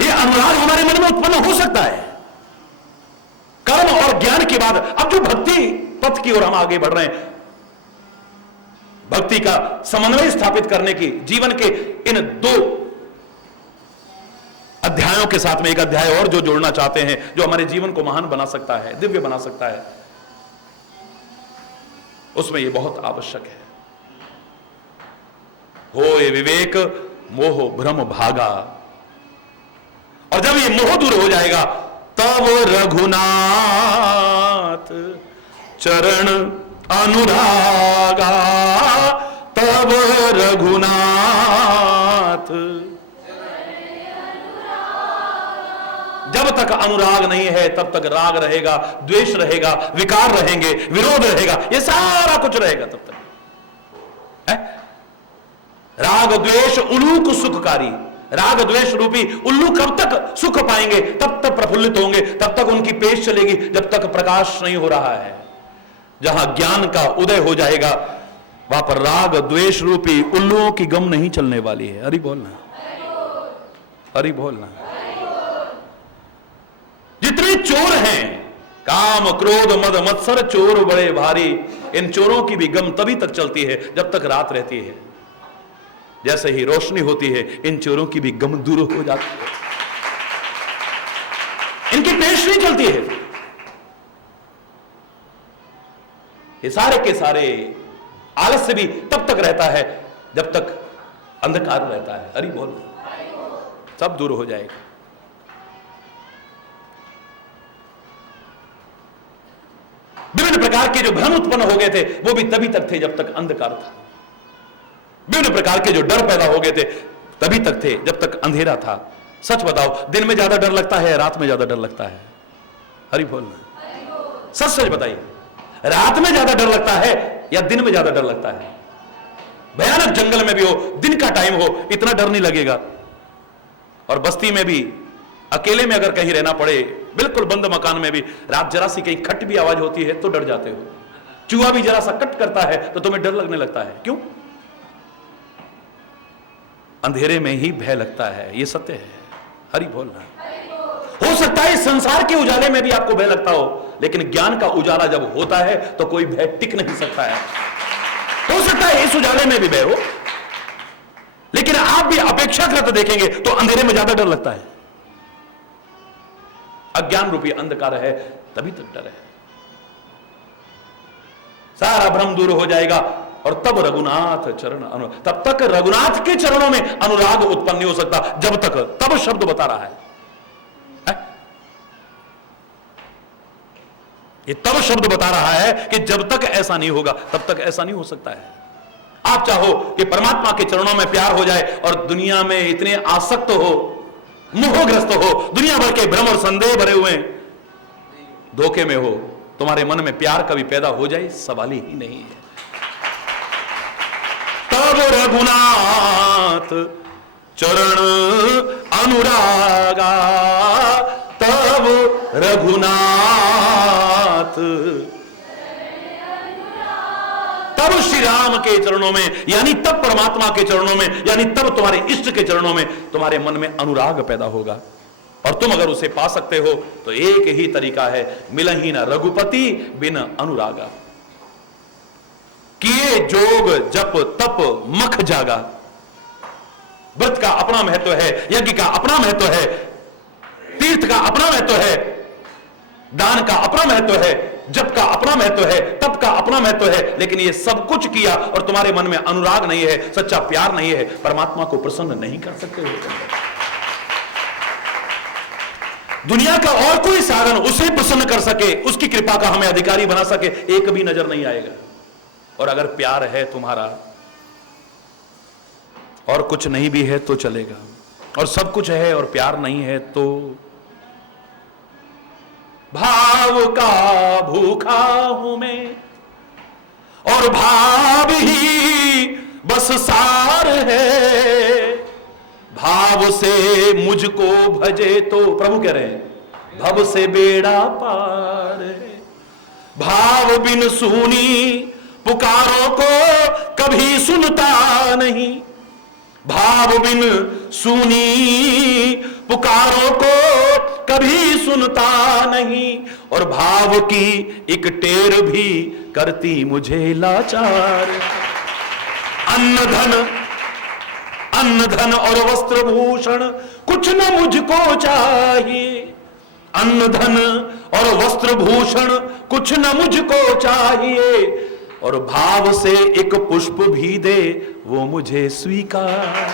ये अनुराग हमारे मन में उत्पन्न हो सकता है कर्म और ज्ञान के बाद। अब जो भक्ति पथ की ओर हम आगे बढ़ रहे हैं, भक्ति का समन्वय स्थापित करने की, जीवन के इन दो अध्यायों के साथ में एक अध्याय और जो जोड़ना चाहते हैं, जो हमारे जीवन को महान बना सकता है, दिव्य बना सकता है, उसमें यह बहुत आवश्यक है। होए विवेक, मोह भ्रम भागा। और जब ये मोह दूर हो जाएगा, तब रघुनाथ चरण अनुरागा। तब रघुनाथ, जब तक अनुराग नहीं है तब तक राग रहेगा, द्वेष रहेगा, विकार रहेंगे, विरोध रहेगा, ये सारा कुछ रहेगा तब तक। है? राग द्वेष उल्लू सुखकारी। राग द्वेष रूपी उल्लू कब तक सुख पाएंगे, तब तक प्रफुल्लित होंगे, तब तक उनकी पेश चलेगी, जब तक प्रकाश नहीं हो रहा है। जहां ज्ञान का उदय हो जाएगा, वहां पर राग द्वेष रूपी उल्लुओं की गम नहीं चलने वाली है। हरि बोलना, हरि बोलना। जितने चोर हैं, काम क्रोध मद मत्सर चोर बड़े भारी, इन चोरों की भी गम तभी तक चलती है जब तक रात रहती है। जैसे ही रोशनी होती है, इन चोरों की भी गम दूर हो जाती है, इनकी पेश नहीं चलती है। ये सारे के सारे आलस्य भी तब तक रहता है जब तक अंधकार रहता है। हरि बोल, सब दूर हो जाएगा। विभिन्न प्रकार के जो भ्रम उत्पन्न हो गए थे, वो भी तभी तक थे जब तक अंधकार था। विभिन्न प्रकार के जो डर पैदा हो गए थे, तभी तक थे जब तक अंधेरा था। सच बताओ, दिन में ज्यादा डर लगता है, रात में ज्यादा डर लगता है? हरि बोलना, सच सच बताइए, रात में ज्यादा डर लगता है या दिन में ज्यादा डर लगता है? भयानक जंगल में भी हो, दिन का टाइम हो, इतना डर नहीं लगेगा। और बस्ती में भी अकेले में अगर कहीं रहना पड़े, बिल्कुल बंद मकान में भी, रात जरा सी कहीं खट भी आवाज होती है तो डर जाते हो। चूहा भी जरा सा कट करता है तो तुम्हें डर लगने लगता है। क्यों? अंधेरे में ही भय लगता है, ये सत्य है। हरि बोलना। हो सकता है संसार के उजाले में भी आपको भय लगता हो, लेकिन ज्ञान का उजाला जब होता है तो कोई भय टिक नहीं सकता है। हो सकता है इस उजाले में भी भय हो, लेकिन आप भी अपेक्षाकृत देखेंगे तो अंधेरे में ज्यादा डर लगता है। अज्ञान रूपी अंधकार है, तभी तक डर है। सारा भ्रम दूर हो जाएगा और तब रघुनाथ चरण तब तक रघुनाथ के चरणों में अनुराग उत्पन्न नहीं हो सकता जब तक, तब शब्द बता रहा है, ये तब शब्द बता रहा है कि जब तक ऐसा नहीं होगा तब तक ऐसा नहीं हो सकता है। आप चाहो कि परमात्मा के चरणों में प्यार हो जाए और दुनिया में इतने आसक्त हो, मोहग्रस्त हो, दुनिया भर के भ्रम और संदेह भरे हुए धोखे में हो, तुम्हारे मन में प्यार कभी पैदा हो जाए सवाल ही नहीं है। तब रघुनाथ चरण अनुरागा, तब रघुनाथ, तब श्री राम के चरणों में, यानी तब परमात्मा के चरणों में, यानी तब तुम्हारे इष्ट के चरणों में तुम्हारे मन में अनुराग पैदा होगा। और तुम अगर उसे पा सकते हो तो एक ही तरीका है, मिलही न रघुपति बिन अनुरागा। किए जोग जप तप मख जागा। व्रत का अपना महत्व है, यज्ञ का अपना महत्व है, तीर्थ का अपना महत्व है, दान का अपना महत्व है, जप का अपना महत्व है, तप का अपना महत्व है, लेकिन ये सब कुछ किया और तुम्हारे मन में अनुराग नहीं है, सच्चा प्यार नहीं है, परमात्मा को प्रसन्न नहीं कर सकते हो। दुनिया का और कोई साधन उसे प्रसन्न कर सके, उसकी कृपा का हमें अधिकारी बना सके, एक भी नजर नहीं आएगा। और अगर प्यार है तुम्हारा और कुछ नहीं भी है तो चलेगा, और सब कुछ है और प्यार नहीं है तो भाव का भूखा हूं मैं और भाव ही बस सार है, भाव से मुझको भजे तो, प्रभु कह रहे हैं भव से बेड़ा पार है, भाव बिन सुनी पुकारों को कभी सुनता नहीं, भाव बिन सुनी पुकारों को कभी सुनता नहीं, और भाव की एक टेर भी करती मुझे लाचार। अन्न धन और वस्त्र भूषण कुछ न मुझको चाहिए, अन्न धन और वस्त्र भूषण कुछ न मुझको चाहिए, और भाव से एक पुष्प भी दे वो मुझे स्वीकार।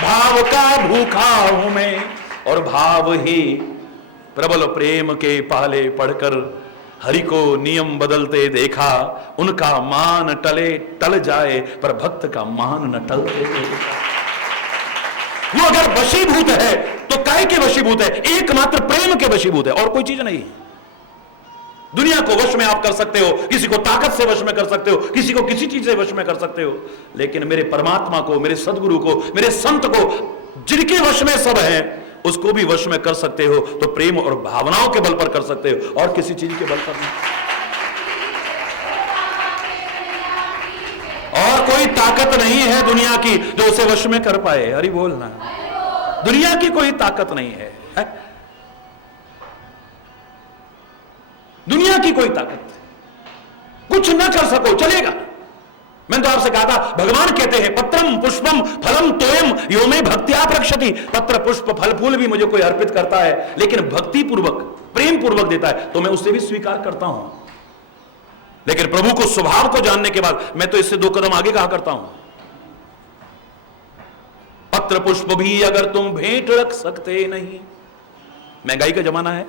भाव का भूखा हूं मैं और भाव ही, प्रबल प्रेम के पाले पढ़कर हरि को नियम बदलते देखा, उनका मान टल जाए पर भक्त का मान न टलते देखा। वो अगर वशीभूत है तो काय के वशीभूत है? एकमात्र प्रेम के वशीभूत है, और कोई चीज नहीं। दुनिया को वश में आप कर सकते हो, किसी को ताकत से वश में कर सकते हो, किसी को किसी चीज से वश में कर सकते हो, लेकिन मेरे परमात्मा को, मेरे सदगुरु को, मेरे संत को, जिनके वश में सब है, उसको भी वश में कर सकते हो तो प्रेम और भावनाओं के बल पर कर सकते हो, और किसी चीज के बल पर नहीं। और कोई ताकत नहीं है दुनिया की जो उसे वश में कर पाए। अरे बोलना, दुनिया की कोई ताकत नहीं है, दुनिया की कोई ताकत, कुछ न कर सको चलेगा। मैंने तो आपसे कहा था, भगवान कहते हैं पत्रम पुष्पम फलम तोयम यो में भक्त्या प्रक्षति। पत्र पुष्प फल फूल भी मुझे कोई अर्पित करता है, लेकिन भक्ति पूर्वक प्रेम पूर्वक देता है तो मैं उससे भी स्वीकार करता हूं। लेकिन प्रभु को स्वभाव को जानने के बाद मैं तो इससे 2 कदम आगे कहा करता हूं। पत्र पुष्प भी अगर तुम भेंट रख सकते नहीं, महंगाई का जमाना है,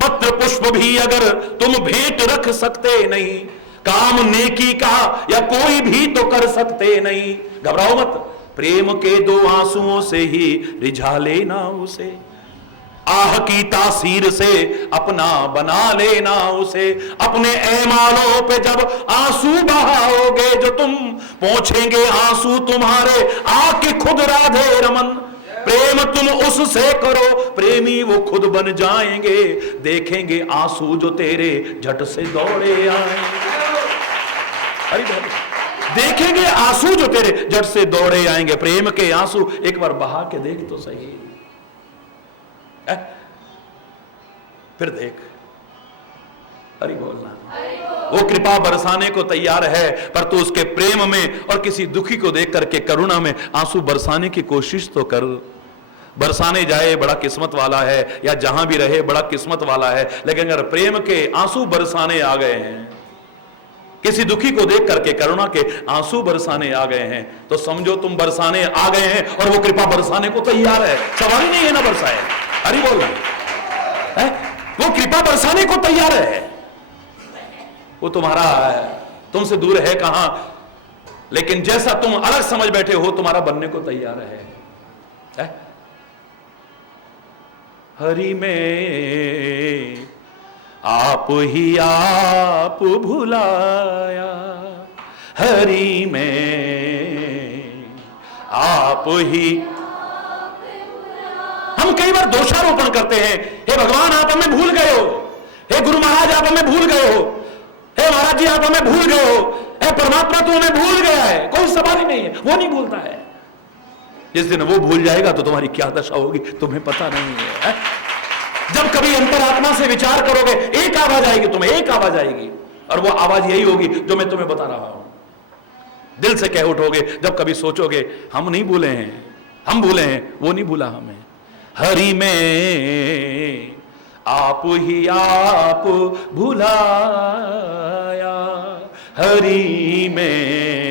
पत्र पुष्प भी अगर तुम भेंट रख सकते नहीं, काम नेकी का या कोई भी तो कर सकते नहीं। घबराओ मत, प्रेम के 2 आंसुओं से ही रिझा लेना उसे, आह की तासीर से अपना बना लेना उसे। अपने ऐमालों पे जब आंसू बहाओगे जो तुम, पहुंचेंगे आंसू तुम्हारे आके खुद राधे रमन। प्रेम तुम उससे करो, प्रेमी वो खुद बन जाएंगे, देखेंगे आंसू जो तेरे झट से दौड़े आएंगे। अरे देखेंगे आंसू जो तेरे झट से दौड़े आएंगे। प्रेम के आंसू एक बार बहा के देख तो सही, फिर देख। अरे बोलना, वो कृपा बरसाने को तैयार है, पर तू उसके प्रेम में और किसी दुखी को देख करके करुणा में आंसू बरसाने की कोशिश तो कर। बरसाने जाए बड़ा किस्मत वाला है, या जहां भी रहे बड़ा किस्मत वाला है, लेकिन अगर प्रेम के आंसू बरसाने आ गए हैं किसी दुखी को देख करके करुणा के आंसू बरसाने आ गए हैं, तो समझो तुम बरसाने आ गए हैं और वो कृपा बरसाने को तैयार है। सवाल ही नहीं है ना बरसाए, हरि बोल रहे हैं, वो कृपा बरसाने को तैयार है। वो तुम्हारा तुमसे दूर है कहां, लेकिन जैसा तुम अलग समझ बैठे हो तुम्हारा बनने को तैयार है। हरि में आप ही आप भुलाया, हरि में आप ही। हम कई बार दोषारोपण करते हैं, हे भगवान आप हमें भूल गए हो, हे गुरु महाराज आप हमें भूल गए हो, हे महाराज जी आप हमें भूल गए हो, हे परमात्मा तू हमें भूल गया है। कोई सवाल ही नहीं है, वो नहीं भूलता है। जिस दिन वो भूल जाएगा तो तुम्हारी क्या दशा होगी तुम्हें पता नहीं है। जब कभी अंतरात्मा से विचार करोगे, एक आवाज आएगी तुम्हें, एक आवाज आएगी, और वो आवाज यही होगी जो मैं तुम्हें बता रहा हूं। दिल से कह उठोगे, जब कभी सोचोगे हम नहीं भूले हैं, हम भूले हैं, वो नहीं भूला हमें। हरि में आप ही आप भुलाया, हरि में